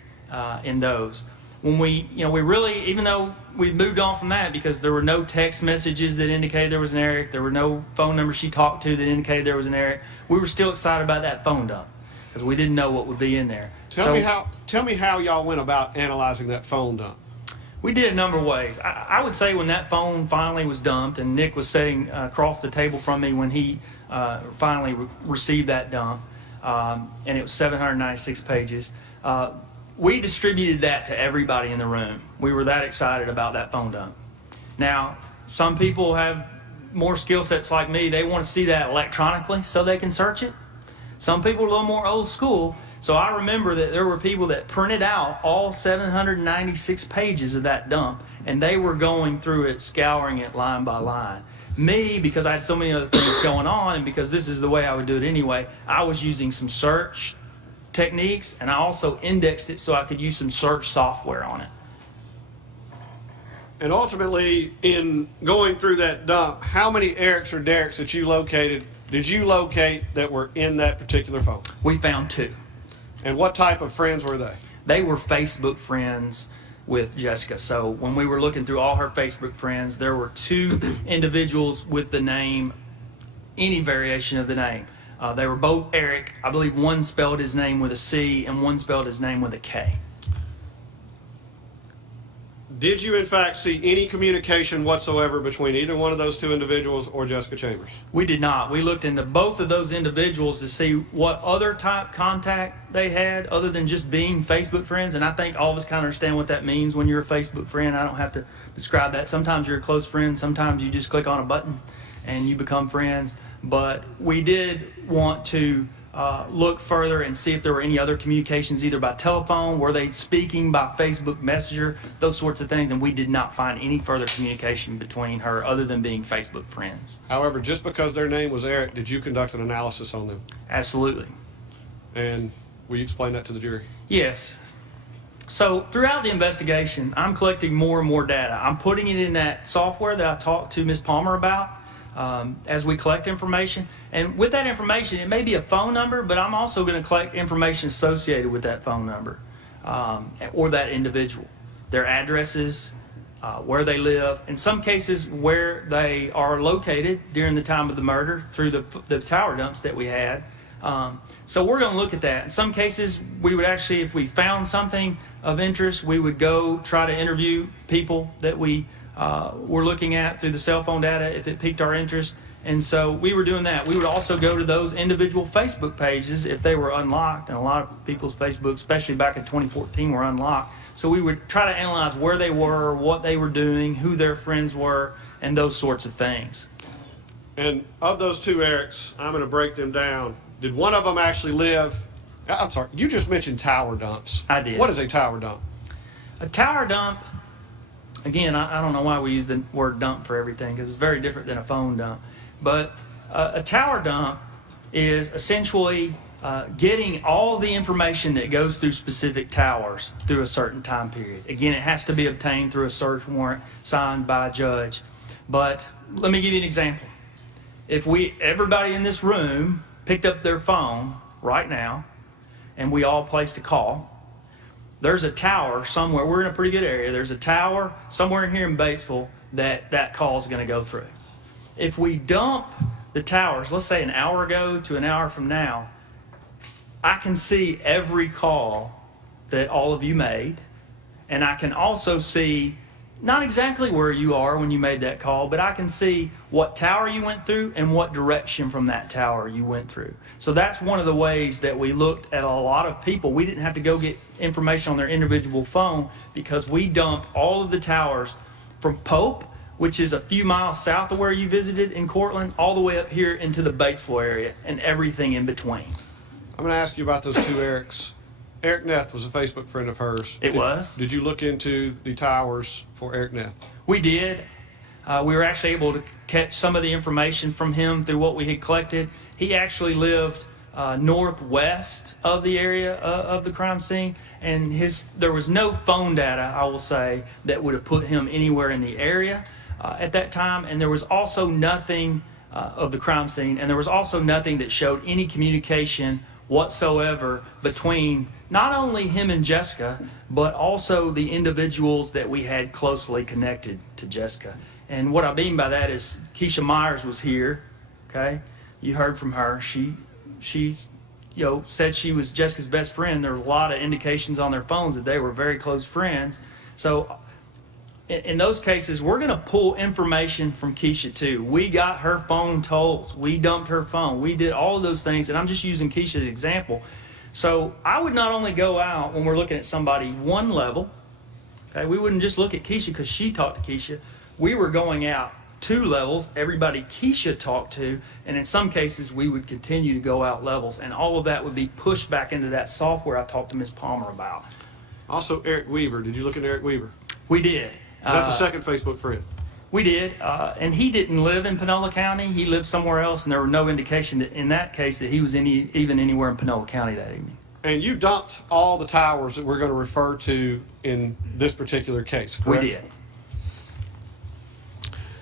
in those. When we really, even though we moved on from that because there were no text messages that indicated there was an Eric, there were no phone numbers she talked to that indicated there was an Eric, we were still excited about that phone dump because we didn't know what would be in there. Tell me how y'all went about analyzing that phone dump. We did a number of ways. I would say when that phone finally was dumped and Nick was sitting across the table from me when he finally received that dump, and it was 796 pages, we distributed that to everybody in the room. We were that excited about that phone dump. Now, some people have more skill sets like me. They want to see that electronically so they can search it. Some people are a little more old school. So I remember that there were people that printed out all 796 pages of that dump, and they were going through it, scouring it line by line. Me, because I had so many other things going on, and because this is the way I would do it anyway, I was using some search techniques, and I also indexed it so I could use some search software on it. And ultimately, in going through that dump, how many Erics or Dereks that you located did you locate that were in that particular phone? We found 2. And what type of friends were they? They were Facebook friends with Jessica. So when we were looking through all her Facebook friends, there were 2 individuals with the name, any variation of the name. They were both Eric. I believe one spelled his name with a C and one spelled his name with a K. Did you, in fact, see any communication whatsoever between either one of those 2 individuals or Jessica Chambers? We did not. We looked into both of those individuals to see what other type contact they had other than just being Facebook friends. And I think all of us kind of understand what that means when you're a Facebook friend. I don't have to describe that. Sometimes you're a close friend. Sometimes you just click on a button and you become friends. But we did want to look further and see if there were any other communications, either by telephone, were they speaking by Facebook Messenger, those sorts of things, and we did not find any further communication between her other than being Facebook friends. However, just because their name was Eric, did you conduct an analysis on them? Absolutely. And will you explain that to the jury? Yes. So throughout the investigation, I'm collecting more and more data. I'm putting it in that software that I talked to Ms. Palmer about. As we collect information, and with that information, it may be a phone number, but I'm also going to collect information associated with that phone number or that individual, their addresses, where they live, in some cases where they are located during the time of the murder through the tower dumps that we had. So we're going to look at that. In some cases, we would actually, if we found something of interest, we would go try to interview people that we were looking at through the cell phone data if it piqued our interest. And so we were doing that. We would also go to those individual Facebook pages if they were unlocked, and a lot of people's Facebook, especially back in 2014, were unlocked. So we would try to analyze where they were, what they were doing, who their friends were, and those sorts of things. And of those 2 Erics, I'm going to break them down. Did one of them actually live? I'm sorry, you just mentioned tower dumps. I did. What is a tower dump? A tower dump, again, I don't know why we use the word dump for everything because it's very different than a phone dump. But a tower dump is essentially getting all the information that goes through specific towers through a certain time period. Again, it has to be obtained through a search warrant signed by a judge. But let me give you an example. If everybody in this room picked up their phone right now and we all placed a call, there's a tower somewhere. We're in a pretty good area. There's a tower somewhere here in Batesville that call is going to go through. If we dump the towers, let's say an hour ago to an hour from now, I can see every call that all of you made, and I can also see not exactly where you are when you made that call, but I can see what tower you went through and what direction from that tower you went through. So that's one of the ways that we looked at a lot of people. We didn't have to go get information on their individual phone because we dumped all of the towers from Pope, which is a few miles south of where you visited in Cortland, all the way up here into the Batesville area and everything in between. I'm going to ask you about those 2 Erics. Eric Neff was a Facebook friend of hers. It was. Did you look into the towers for Eric Neff? We did. We were actually able to catch some of the information from him through what we had collected. He actually lived northwest of the area of the crime scene, and there was no phone data, I will say, that would have put him anywhere in the area at that time. And there was also nothing of the crime scene, and there was also nothing that showed any communication whatsoever between not only him and Jessica, but also the individuals that we had closely connected to Jessica. And what I mean by that is Keisha Myers was here, okay? You heard from her. She said she was Jessica's best friend. There were a lot of indications on their phones that they were very close friends. So in those cases, we're going to pull information from Keisha too. We got her phone tolls. We dumped her phone. We did all of those things, and I'm just using Keisha's example. So I would not only go out when we're looking at somebody one level, okay? We wouldn't just look at Keisha because she talked to Keisha. We were going out 2 levels, everybody Keisha talked to, and in some cases we would continue to go out levels, and all of that would be pushed back into that software I talked to Ms. Palmer about. Also, Eric Weaver. Did you look into Eric Weaver? We did. That's a second Facebook friend. We did, and he didn't live in Panola County. He lived somewhere else, and there were no indication that in that case that he was even anywhere in Panola County that evening. And you dumped all the towers that we're going to refer to in this particular case, correct? We did.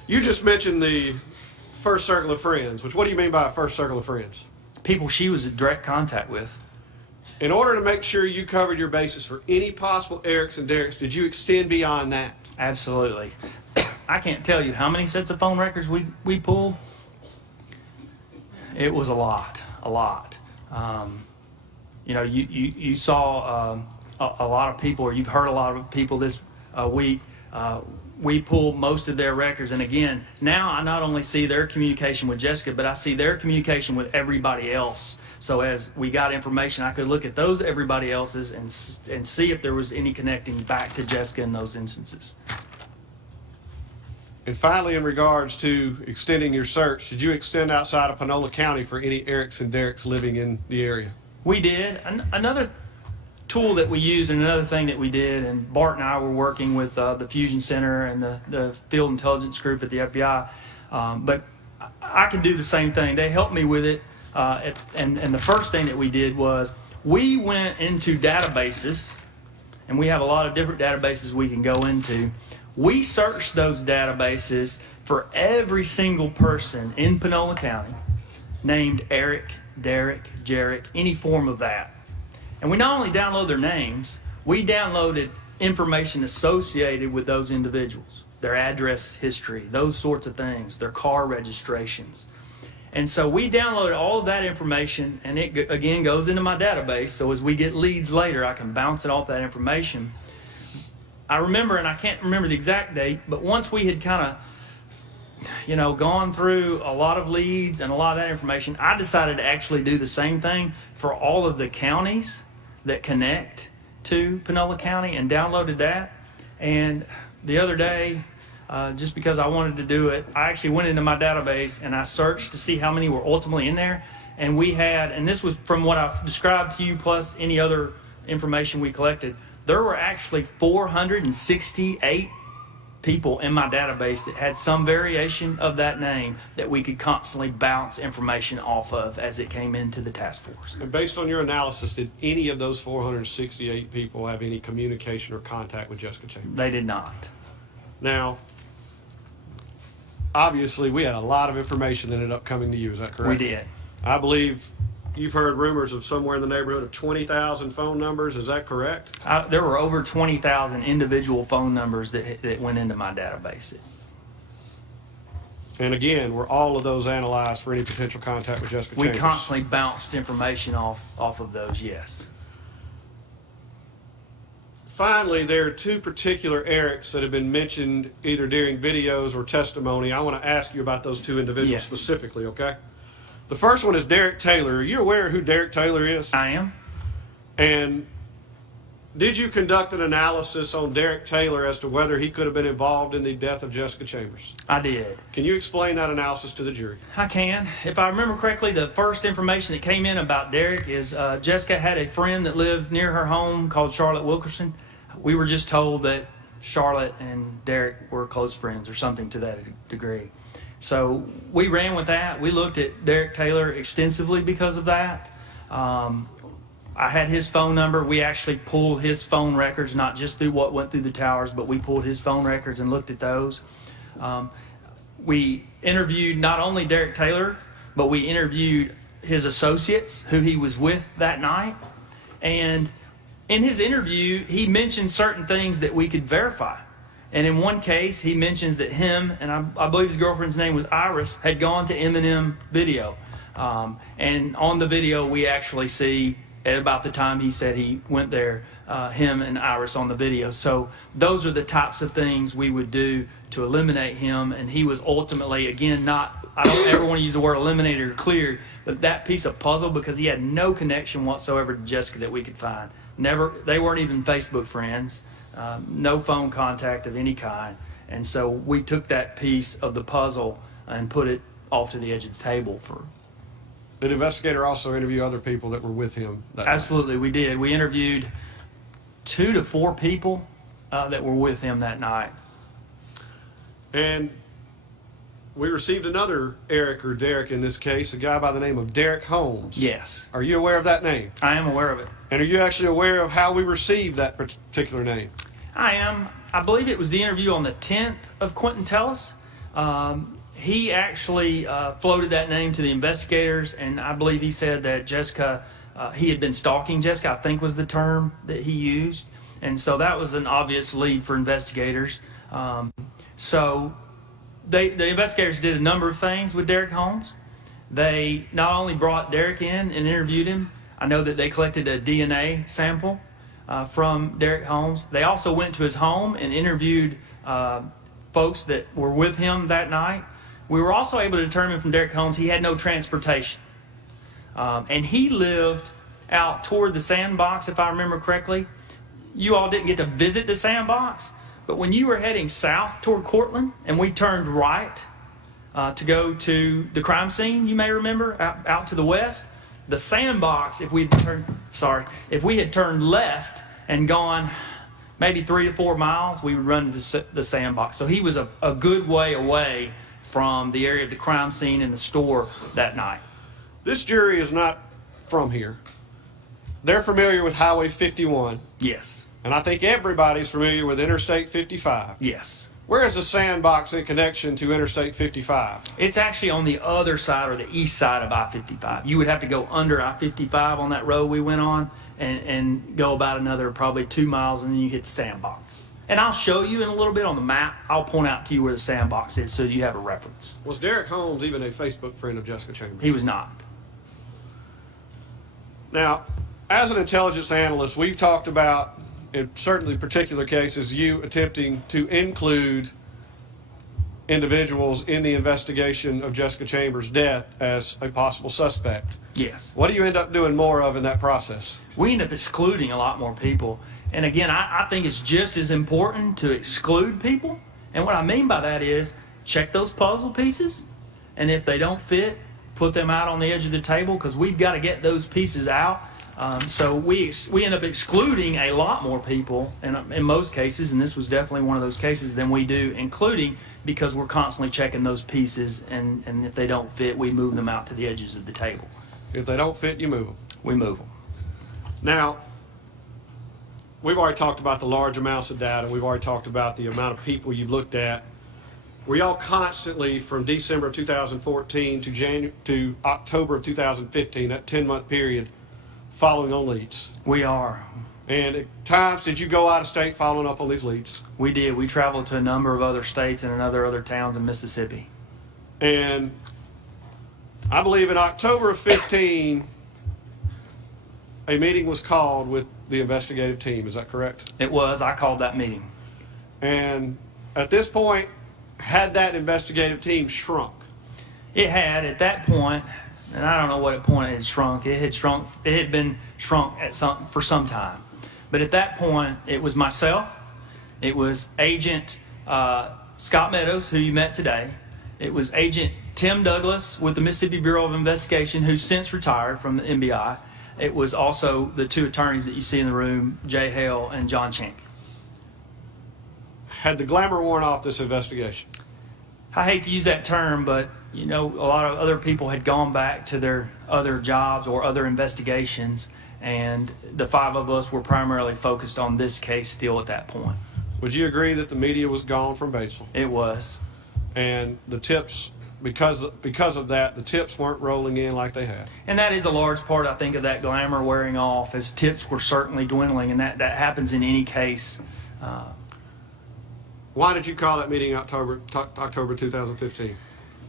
You just mentioned the first circle of friends, which what do you mean by a first circle of friends? People she was in direct contact with. In order to make sure you covered your bases for any possible Erics and Derricks, did you extend beyond that? Absolutely. I can't tell you how many sets of phone records we pulled. It was a lot. You know, you saw a lot of people, or you've heard a lot of people this week. We pulled most of their records, and again, now I not only see their communication with Jessica, but I see their communication with everybody else. So as we got information, I could look at those everybody else's and see if there was any connecting back to Jessica in those instances. And finally, in regards to extending your search, did you extend outside of Panola County for any Erics and Derricks living in the area? We did. Another tool that we used, and another thing that we did, and Bart and I were working with the Fusion Center and the Field Intelligence Group at the FBI, but I can do the same thing. They helped me with it, and the first thing that we did was we went into databases, and we have a lot of different databases we can go into. We searched those databases for every single person in Panola County named Eric, Derek, Jarek, any form of that. And we not only download their names, we downloaded information associated with those individuals, their address history, those sorts of things, their car registrations. And so we downloaded all of that information, and it again goes into my database. So as we get leads later, I can bounce it off that information. I remember, and I can't remember the exact date, but once we had kind of, gone through a lot of leads and a lot of that information, I decided to actually do the same thing for all of the counties that connect to Panola County and downloaded that. And the other day, just because I wanted to do it, I actually went into my database and I searched to see how many were ultimately in there. And we had, and this was from what I've described to you plus any other information we collected, there were actually 468 people in my database that had some variation of that name that we could constantly bounce information off of as it came into the task force. And based on your analysis, did any of those 468 people have any communication or contact with Jessica Chambers? They did not. Now, obviously, we had a lot of information that ended up coming to you. Is that correct? We did. I believe you've heard rumors of somewhere in the neighborhood of 20,000 phone numbers. Is that correct? There were over 20,000 individual phone numbers that went into my database. And again, were all of those analyzed for any potential contact with Jessica We Chambers? constantly bounced information off of those, yes. Finally, there are two particular Erics that have been mentioned either during videos or testimony. I want to ask you about those two individuals Yes. specifically, okay? The first one is Derek Taylor. Are you aware of who Derek Taylor is? I am. And did you conduct an analysis on Derek Taylor as to whether he could have been involved in the death of Jessica Chambers? I did. Can you explain that analysis to the jury? I can. If I remember correctly, the first information that came in about Derek is Jessica had a friend that lived near her home called Charlotte Wilkerson. We were just told that Charlotte and Derek were close friends or something to that degree. So we ran with that. We looked at Derek Taylor extensively because of that. I had his phone number. We actually pulled his phone records, not just through what went through the towers, but we pulled his phone records and looked at those. We interviewed not only Derek Taylor, but we interviewed his associates who he was with that night. And in his interview, he mentioned certain things that we could verify. And in one case, he mentions that him, and I believe his girlfriend's name was Iris, had gone to Eminem video. And on the video, we actually see, at about the time he said he went there, him and Iris on the video. So those are the types of things we would do to eliminate him. And he was ultimately, again, not, I don't ever want to use the word eliminated or cleared, but that piece of puzzle, because he had no connection whatsoever to Jessica that we could find. Never, they weren't even Facebook friends. No phone contact of any kind. And so we took that piece of the puzzle and put it off to the edge of the table for. Did the investigator also interview other people that were with him that night? Absolutely, we did. We interviewed 2 to 4 people that were with him that night. And we received another Eric or Derek in this case, a guy by the name of Derek Holmes. Yes, Are you aware of that name? I am aware of it. And are you actually aware of how we received that particular name? I am. I believe it was the interview on the 10th of Quentin Tellis. He actually floated that name to the investigators, and I believe he said that Jessica, he had been stalking Jessica, I think was the term that he used. And so that was an obvious lead for investigators. So the investigators did a number of things with Derek Holmes. They not only brought Derek in and interviewed him, I know that they collected a DNA sample from Derek Holmes. They also went to his home and interviewed folks that were with him that night. We were also able to determine from Derek Holmes he had no transportation. And he lived out toward the sandbox, if I remember correctly. You all didn't get to visit the sandbox, but when you were heading south toward Cortland and we turned right to go to the crime scene, you may remember, out to the west, the sandbox, if we had turned left and gone maybe 3 to 4 miles, we would run into the sandbox. So he was a good way away from the area of the crime scene and the store that night. This jury is not from here. They're familiar with Highway 51. Yes. And I think everybody's familiar with Interstate 55. Yes. Where is the sandbox in connection to Interstate 55? It's actually on the other side, or the east side of I-55. You would have to go under I-55 on that road we went on and go about another probably 2 miles, and then you hit the sandbox. And I'll show you in a little bit on the map. I'll point out to you where the sandbox is so you have a reference. Was Derek Holmes even a Facebook friend of Jessica Chambers? He was not. Now, as an intelligence analyst, we've talked about, in certainly particular cases, you attempting to include individuals in the investigation of Jessica Chambers' death as a possible suspect. Yes. What do you end up doing more of in that process? We end up excluding a lot more people. And again, I think it's just as important to exclude people. And what I mean by that is check those puzzle pieces, and if they don't fit, put them out on the edge of the table, because we've got to get those pieces out. So we end up excluding a lot more people in most cases, and this was definitely one of those cases, than we do including, because we're constantly checking those pieces, and if they don't fit, we move them out to the edges of the table. If they don't fit, you move them. We move them. Now, we've already talked about the large amounts of data. We've already talked about the amount of people you've looked at. Were y'all constantly, from December of 2014 to October of 2015, that 10-month period, following on leads? We are. And at times, did you go out of state following up on these leads? We did. We traveled to a number of other states and other towns in Mississippi. And I believe in October of 15, a meeting was called with the investigative team. Is that correct? It was. I called that meeting. And at this point, had that investigative team shrunk? It had at that point, and I don't know what point it had shrunk. It had shrunk. It had been shrunk for some time. But at that point, it was myself. It was Agent Scott Meadows, who you met today. It was Agent Tim Douglas with the Mississippi Bureau of Investigation, who's since retired from the MBI. It was also the two attorneys that you see in the room, Jay Hale and John Champion. Had the glamour worn off this investigation? I hate to use that term, but you know, a lot of other people had gone back to their other jobs or other investigations, and the five of us were primarily focused on this case still at that point. Would you agree that the media was gone from Batesville? It was. And the tips, because of that, the tips weren't rolling in like they had. And that is a large part, I think, of that glamour wearing off, as tips were certainly dwindling, and that happens in any case. Why did you call that meeting October 2015?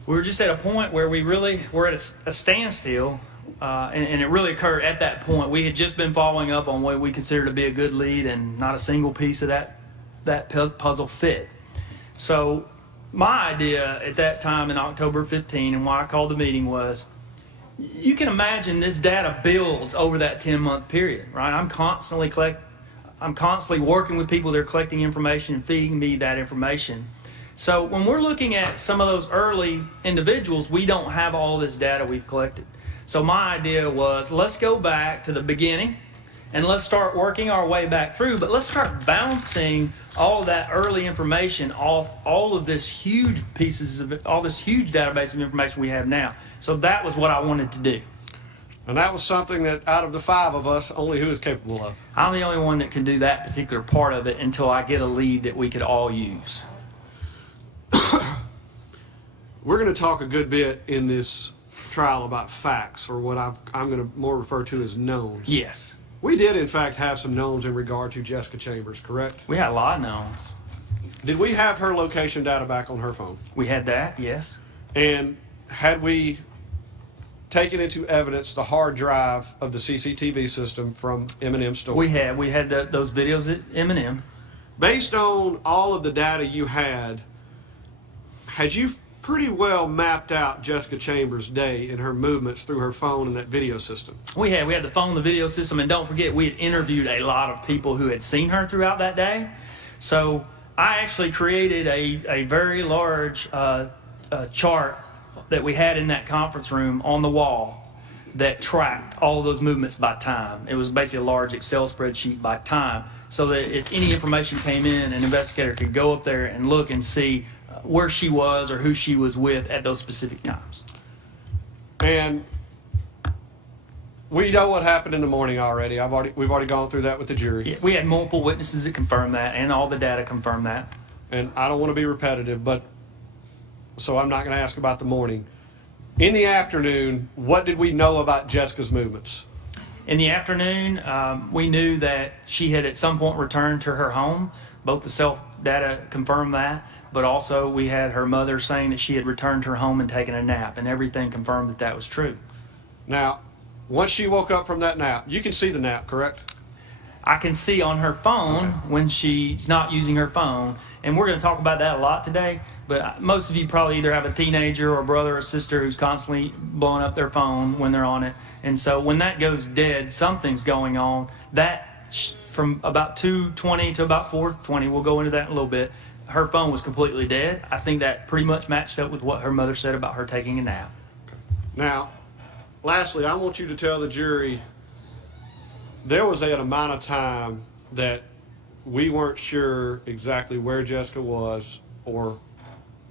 We were just at a point where we really were at a standstill, and it really occurred at that point. We had just been following up on what we considered to be a good lead, and not a single piece of that puzzle fit. So my idea at that time in October 15, and why I called the meeting, was you can imagine this data builds over that 10-month period, right? I'm constantly working with people that are collecting information and feeding me that information. So when we're looking at some of those early individuals, we don't have all this data we've collected. So my idea was, let's go back to the beginning and let's start working our way back through. But let's start bouncing all of that early information off all of this huge pieces of all this huge database of information we have now. So that was what I wanted to do. And that was something that out of the 5 of us, only who is capable of. I'm the only one that can do that particular part of it until I get a lead that we could all use. We're going to talk a good bit in this trial about facts, or what I'm going to more refer to as knowns. Yes. We did, in fact, have some knowns in regard to Jessica Chambers, correct? We had a lot of knowns. Did we have her location data back on her phone? We had that, yes. And had we taken into evidence the hard drive of the CCTV system from M&M store? We had those videos at M&M. Based on all of the data you had you pretty well mapped out Jessica Chambers' day and her movements through her phone and that video system? We had the phone, the video system, and don't forget, we had interviewed a lot of people who had seen her throughout that day. So I actually created a very large chart that we had in that conference room on the wall that tracked all of those movements by time. It was basically a large Excel spreadsheet by time, so that if any information came in, an investigator could go up there and look and see where she was or who she was with at those specific times. And we know what happened in the morning already. We've already gone through that with the jury. Yeah, we had multiple witnesses that confirmed that, and all the data confirmed that. And I don't want to be repetitive, but so I'm not going to ask about the morning. In the afternoon, what did we know about Jessica's movements? In the afternoon, we knew that she had at some point returned to her home. Both the self data confirmed that, but also we had her mother saying that she had returned to her home and taken a nap, and everything confirmed that that was true. Now, once she woke up from that nap, you can see the nap, correct? I can see on her phone when she's not using her phone, and we're going to talk about that a lot today, but most of you probably either have a teenager or a brother or sister who's constantly blowing up their phone when they're on it, and so when that goes dead, something's going on. That from about 2:20 to about 4:20, we'll go into that in a little bit, her phone was completely dead. I think that pretty much matched up with what her mother said about her taking a nap. Now, lastly, I want you to tell the jury there was an amount of time that we weren't sure exactly where Jessica was or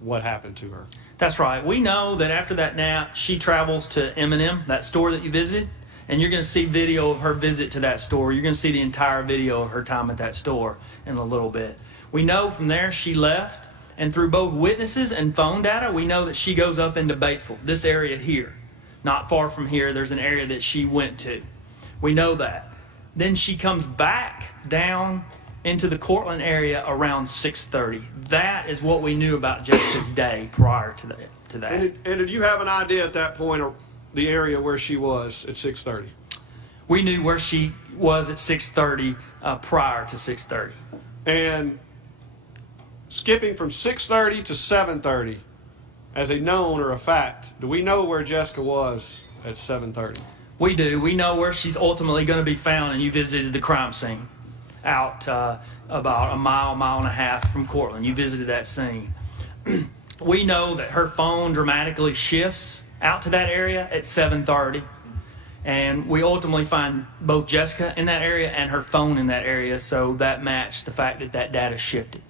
what happened to her. That's right. We know that after that nap, she travels to M&M, that store that you visited, and you're going to see video of her visit to that store. You're going to see the entire video of her time at that store in a little bit. We know from there she left, and through both witnesses and phone data, we know that she goes up into Batesville, this area here. Not far from here, there's an area that she went to. We know that. Then she comes back down into the Cortland area around 6:30. That is what we knew about Jessica's day prior to that. And did you have an idea at that point of the area where she was at 6:30? We knew where she was at 6:30 prior to 6:30. And skipping from 6:30 to 7:30, as a known or a fact, do we know where Jessica was at 7:30? We do. We know where she's ultimately going to be found, and you visited the crime scene out about a mile and a half from Cortland. You visited that scene. We know that her phone dramatically shifts out to that area at 7:30, and we ultimately find both Jessica in that area and her phone in that area, so that matched the fact that that data shifted.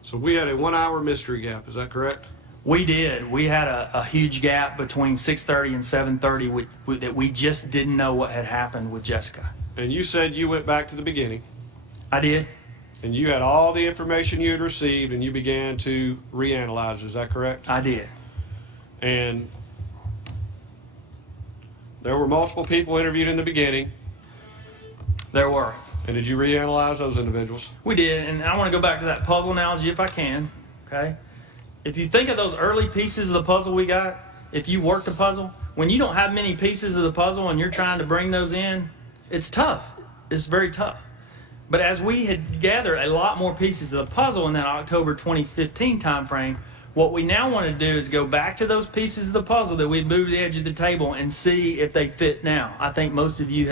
So we had a 1 hour mystery gap, is that correct? We did. We had a huge gap between 6:30 and 7:30 that we just didn't know what had happened with Jessica. And you said you went back to the beginning, I did. and you had all the information you had received, and you began to reanalyze, is that correct? I did. And there were multiple people interviewed in the beginning, There were. and did you reanalyze those individuals? We did, and I want to go back to that puzzle analogy if I can, okay? If you think of those early pieces of the puzzle we got, if you worked a puzzle, when you don't have many pieces of the puzzle and you're trying to bring those in, it's tough. It's very tough. But as we had gathered a lot more pieces of the puzzle in that October 2015 timeframe, what we now want to do is go back to those pieces of the puzzle that we'd moved to the edge of the table and see if they fit now. I think most of you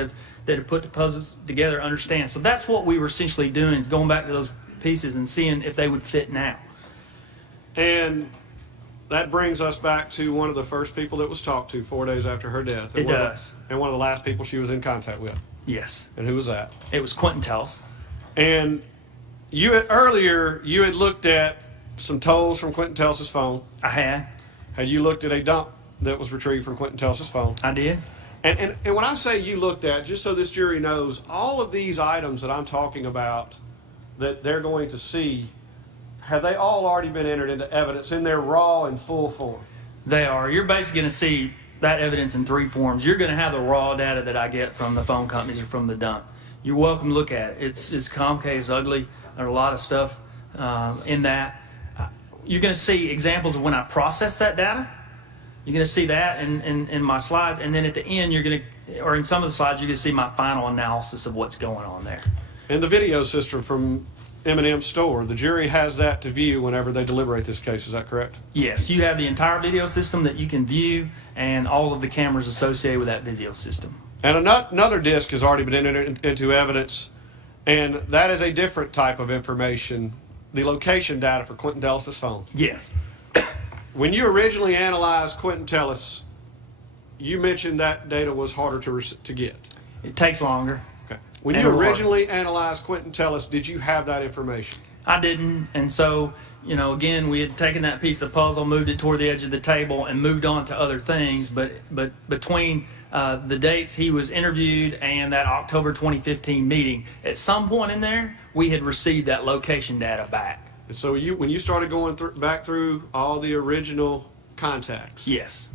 that have put the puzzles together understand. So that's what we were essentially doing, is going back to those pieces and seeing if they would fit now. And that brings us back to one of the first people that was talked to 4 days after her death. It does. And one of the last people she was in contact with. Yes. And who was that? It was Quentin Tellis. And earlier you had looked at some tolls from Quentin Tellis' phone. I had. Had you looked at a dump that was retrieved from Quentin Tellis' phone? I did. And when I say you looked at, just so this jury knows, all of these items that I'm talking about that they're going to see, have they all already been entered into evidence in their raw and full form? They are. You're basically going to see that evidence in three forms. You're going to have the raw data that I get from the phone companies or from the dump. You're welcome to look at it. It's complicated, it's ugly. There's a lot of stuff in that. You're going to see examples of when I process that data. You're going to see that in my slides. And then at the end, you're going to, or in some of the slides, you're going to see my final analysis of what's going on there. And the video system from M&M's store, the jury has that to view whenever they deliberate this case. Is that correct? Yes, you have the entire video system that you can view and all of the cameras associated with that video system. And another disc has already been entered into evidence, and that is a different type of information, the location data for Quentin Tellis' phone. Yes. When you originally analyzed Quentin Tellis, you mentioned that data was harder to get. It takes longer. Okay. When And you harder. originally analyzed Quentin Tellis, did you have that information? I didn't, and so, again, we had taken that piece of the puzzle, moved it toward the edge of the table, and moved on to other things, but between the dates he was interviewed and that October 2015 meeting, at some point in there, we had received that location data back. And so when you started going back through all the original contacts, Yes,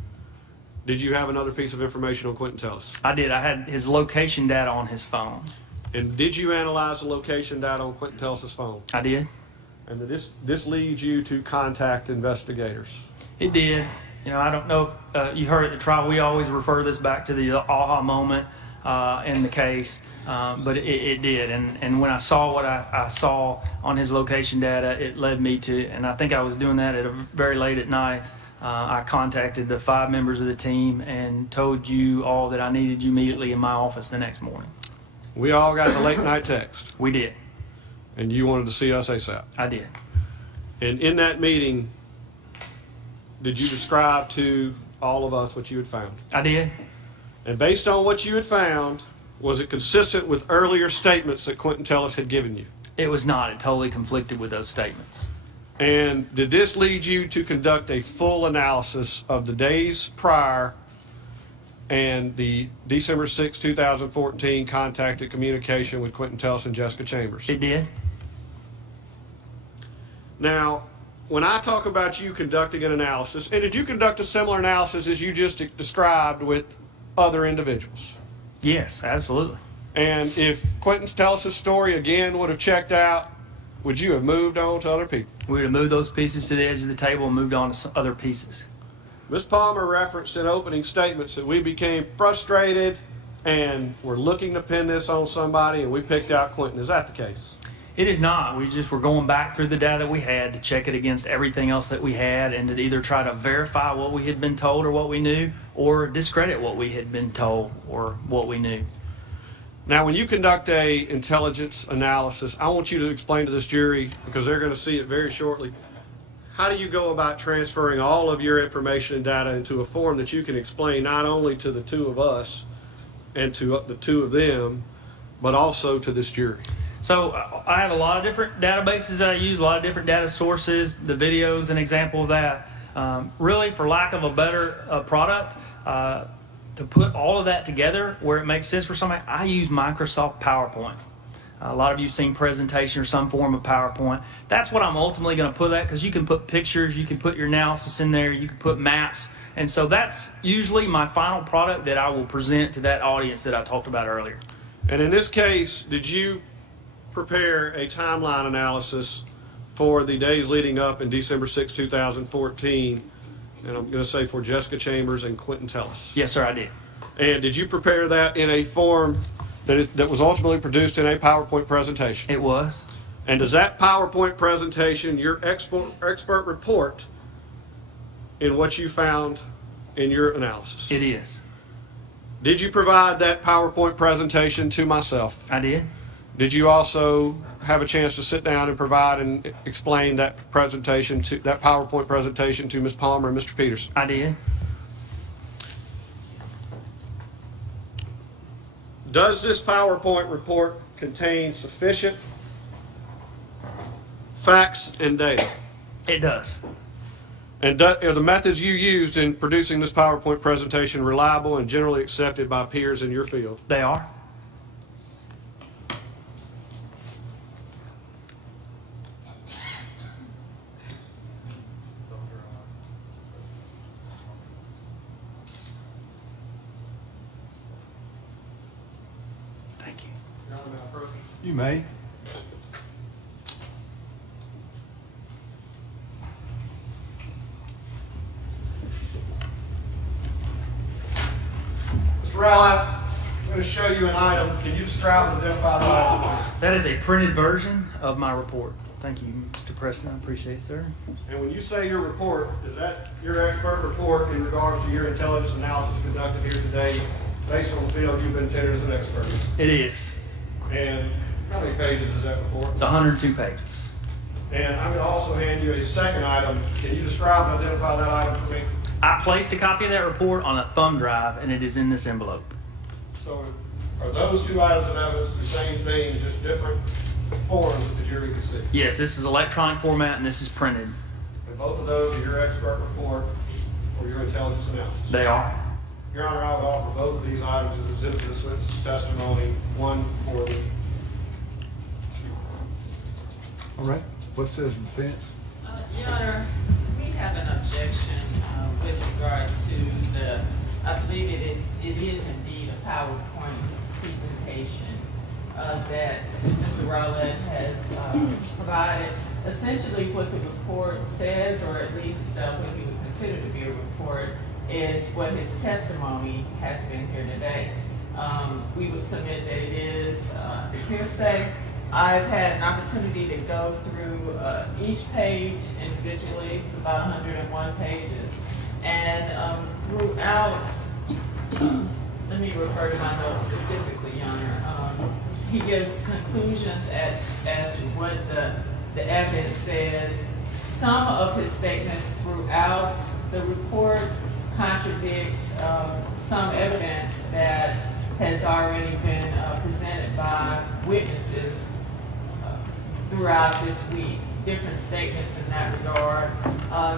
did you have another piece of information on Quentin Tellis? I did. I had his location data on his phone. And did you analyze the location data on Quentin Tellis' phone? I did. And this leads you to contact investigators. It did. I don't know if you heard at the trial, we always refer this back to the aha moment in the case, but it did. And when I saw what I saw on his location data, it led me to, and I think I was doing that at a very late at night, I contacted the 5 members of the team and told you all that I needed you immediately in my office the next morning. We all got the late night text, We did. and you wanted to see us ASAP. I did. And in that meeting, did you describe to all of us what you had found? I did. And based on what you had found, was it consistent with earlier statements that Quentin Tellis had given you? It was not. It totally conflicted with those statements. And did this lead you to conduct a full analysis of the days prior and the December 6, 2014 contacted communication with Quentin Tellis and Jessica Chambers? It did. Now, when I talk about you conducting an analysis, and did you conduct a similar analysis as you just described with other individuals? Yes, absolutely. And if Quentin Tellis' story again would have checked out, would you have moved on to other people? We would have moved those pieces to the edge of the table and moved on to some other pieces. Ms. Palmer referenced in opening statements that we became frustrated and were looking to pin this on somebody, and we picked out Quentin. Is that the case? It is not. We just were going back through the data that we had to check it against everything else that we had and to either try to verify what we had been told or what we knew or discredit what we had been told or what we knew. Now, when you conduct a intelligence analysis, I want you to explain to this jury, because they're going to see it very shortly, how do you go about transferring all of your information and data into a form that you can explain not only to the 2 of us and to the 2 of them, but also to this jury? So I have a lot of different databases that I use, a lot of different data sources. The video is an example of that. Really, for lack of a better product, to put all of that together where it makes sense for somebody, I use Microsoft PowerPoint. A lot of you have seen presentation or some form of PowerPoint. That's what I'm ultimately going to put that, because you can put pictures, you can put your analysis in there, you can put maps. And so that's usually my final product that I will present to that audience that I talked about earlier. And in this case, did you prepare a timeline analysis for the days leading up in December 6, 2014, and I'm going to say for Jessica Chambers and Quentin Tellis? Yes, sir, I did. And did you prepare that in a form that was ultimately produced in a PowerPoint presentation? It was. And does that PowerPoint presentation, your expert report in what you found in your analysis? It is. Did you provide that PowerPoint presentation to myself? I did. Did you also have a chance to sit down and provide and explain that presentation, to that PowerPoint presentation, to Ms. Palmer and Mr. Peters? I did. Does this PowerPoint report contain sufficient facts and data? It does. And are the methods you used in producing this PowerPoint presentation reliable and generally accepted by peers in your field? They are. Thank you. You may. Mr. Rowlett, I'm going to show you an item. Can you describe and identify the item? That is a printed version of my report. Thank you, Mr. Preston. I appreciate it, sir. And when you say your report, is that your expert report in regards to your intelligence analysis conducted here today based on the field you've been tendered as an expert? It is. And how many pages is that report? It's 102 pages. And I'm going to also hand you a second item. Can you describe and identify that item for me? I placed a copy of that report on a thumb drive, and it is in this envelope. So are those two items of evidence the same thing, just different forms that the jury can see? Yes, this is electronic format, and this is printed. And both of those are your expert report or your intelligence analysis? They are. Your Honor, I would offer both of these items as exhibit to this witness's testimony, one for the... All right. What says the defense? Your Honor, we have an objection with regards to the, I believe it is indeed a PowerPoint presentation that Mr. Rowlett has provided. Essentially what the report says, or at least what he would consider to be a report, is what his testimony has been here today. We would submit that it is hearsay. I've had an opportunity to go through each page individually. It's about 101 pages. And throughout, let me refer to my notes specifically, Your Honor. He gives conclusions as to what the evidence says. Some of his statements throughout the report contradict some evidence that has already been presented by witnesses throughout this week, different statements in that regard.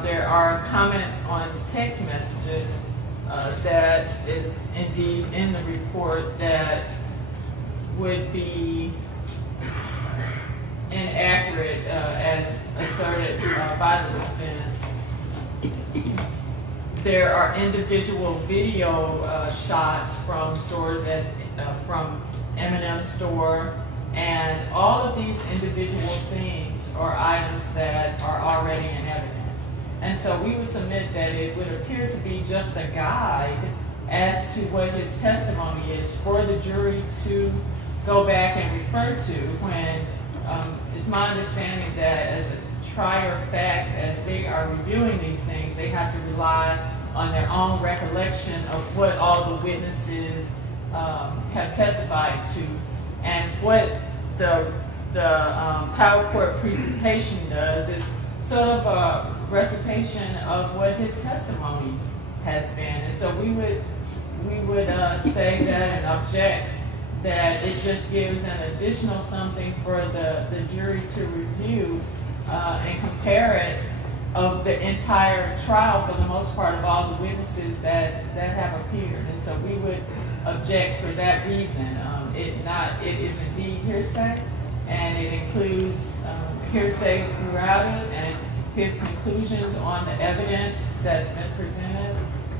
There are comments on text messages that is indeed in the report that would be inaccurate as asserted by the defense. There are individual video shots from stores from M&M store, and all of these individual things are items that are already in evidence. And so we would submit that it would appear to be just a guide as to what his testimony is for the jury to go back and refer to when it's my understanding that as a trier of fact, as they are reviewing these things, they have to rely on their own recollection of what all the witnesses have testified to. And what the PowerPoint presentation does is sort of a recitation of what his testimony has been. And so we would say that and object that it just gives an additional something for the jury to review and compare it of the entire trial, for the most part, of all the witnesses that have appeared. And so we would object for that reason. It is indeed hearsay, and it includes hearsay throughout it, and his conclusions on the evidence that's been presented.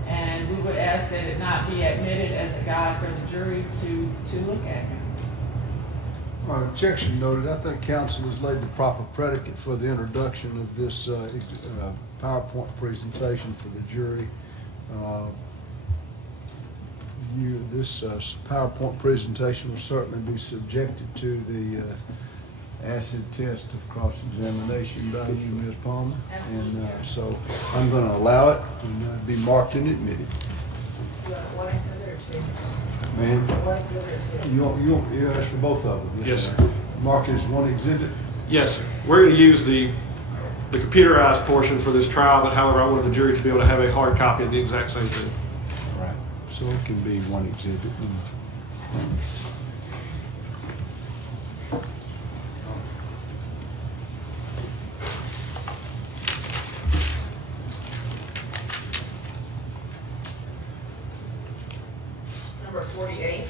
And we would ask that it not be admitted as a guide for the jury to look at him. Objection noted. I think counsel has laid the proper predicate for the introduction of this PowerPoint presentation for the jury. This PowerPoint presentation will certainly be subjected to the acid test of cross-examination by you, Ms. Palmer. And so I'm going to allow it and be marked and admitted. One exhibit or two? Ma'am? One exhibit or two? You asked for both of them. Yes, sir. sir. Mark it as one exhibit. Yes, sir. We're going to use the computerized portion for this trial, but however, I wanted the jury to be able to have a hard copy of the exact same thing. Right. So it can be one exhibit. Number 48.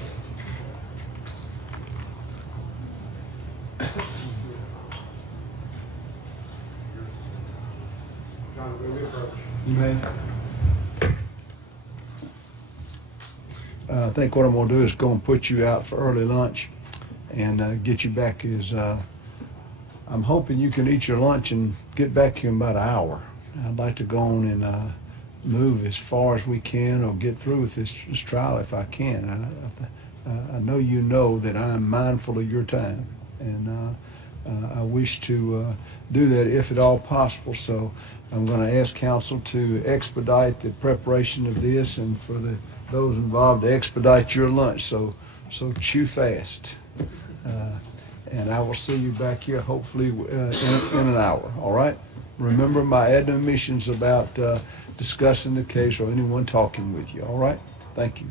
You may. I think what I'm gonna do is go and put you out for early lunch and get you back I'm hoping you can eat your lunch and get back here in about an hour. I'd like to go on and move as far as we can or get through with this trial if I can. I know you know that I'm mindful of your time, and I wish to do that if at all possible. So I'm going to ask council to expedite the preparation of this, and for those involved to expedite your lunch. So chew fast. And I will see you back here hopefully in an hour, all right? Remember my admonitions about discussing the case or anyone talking with you, all right? Thank you.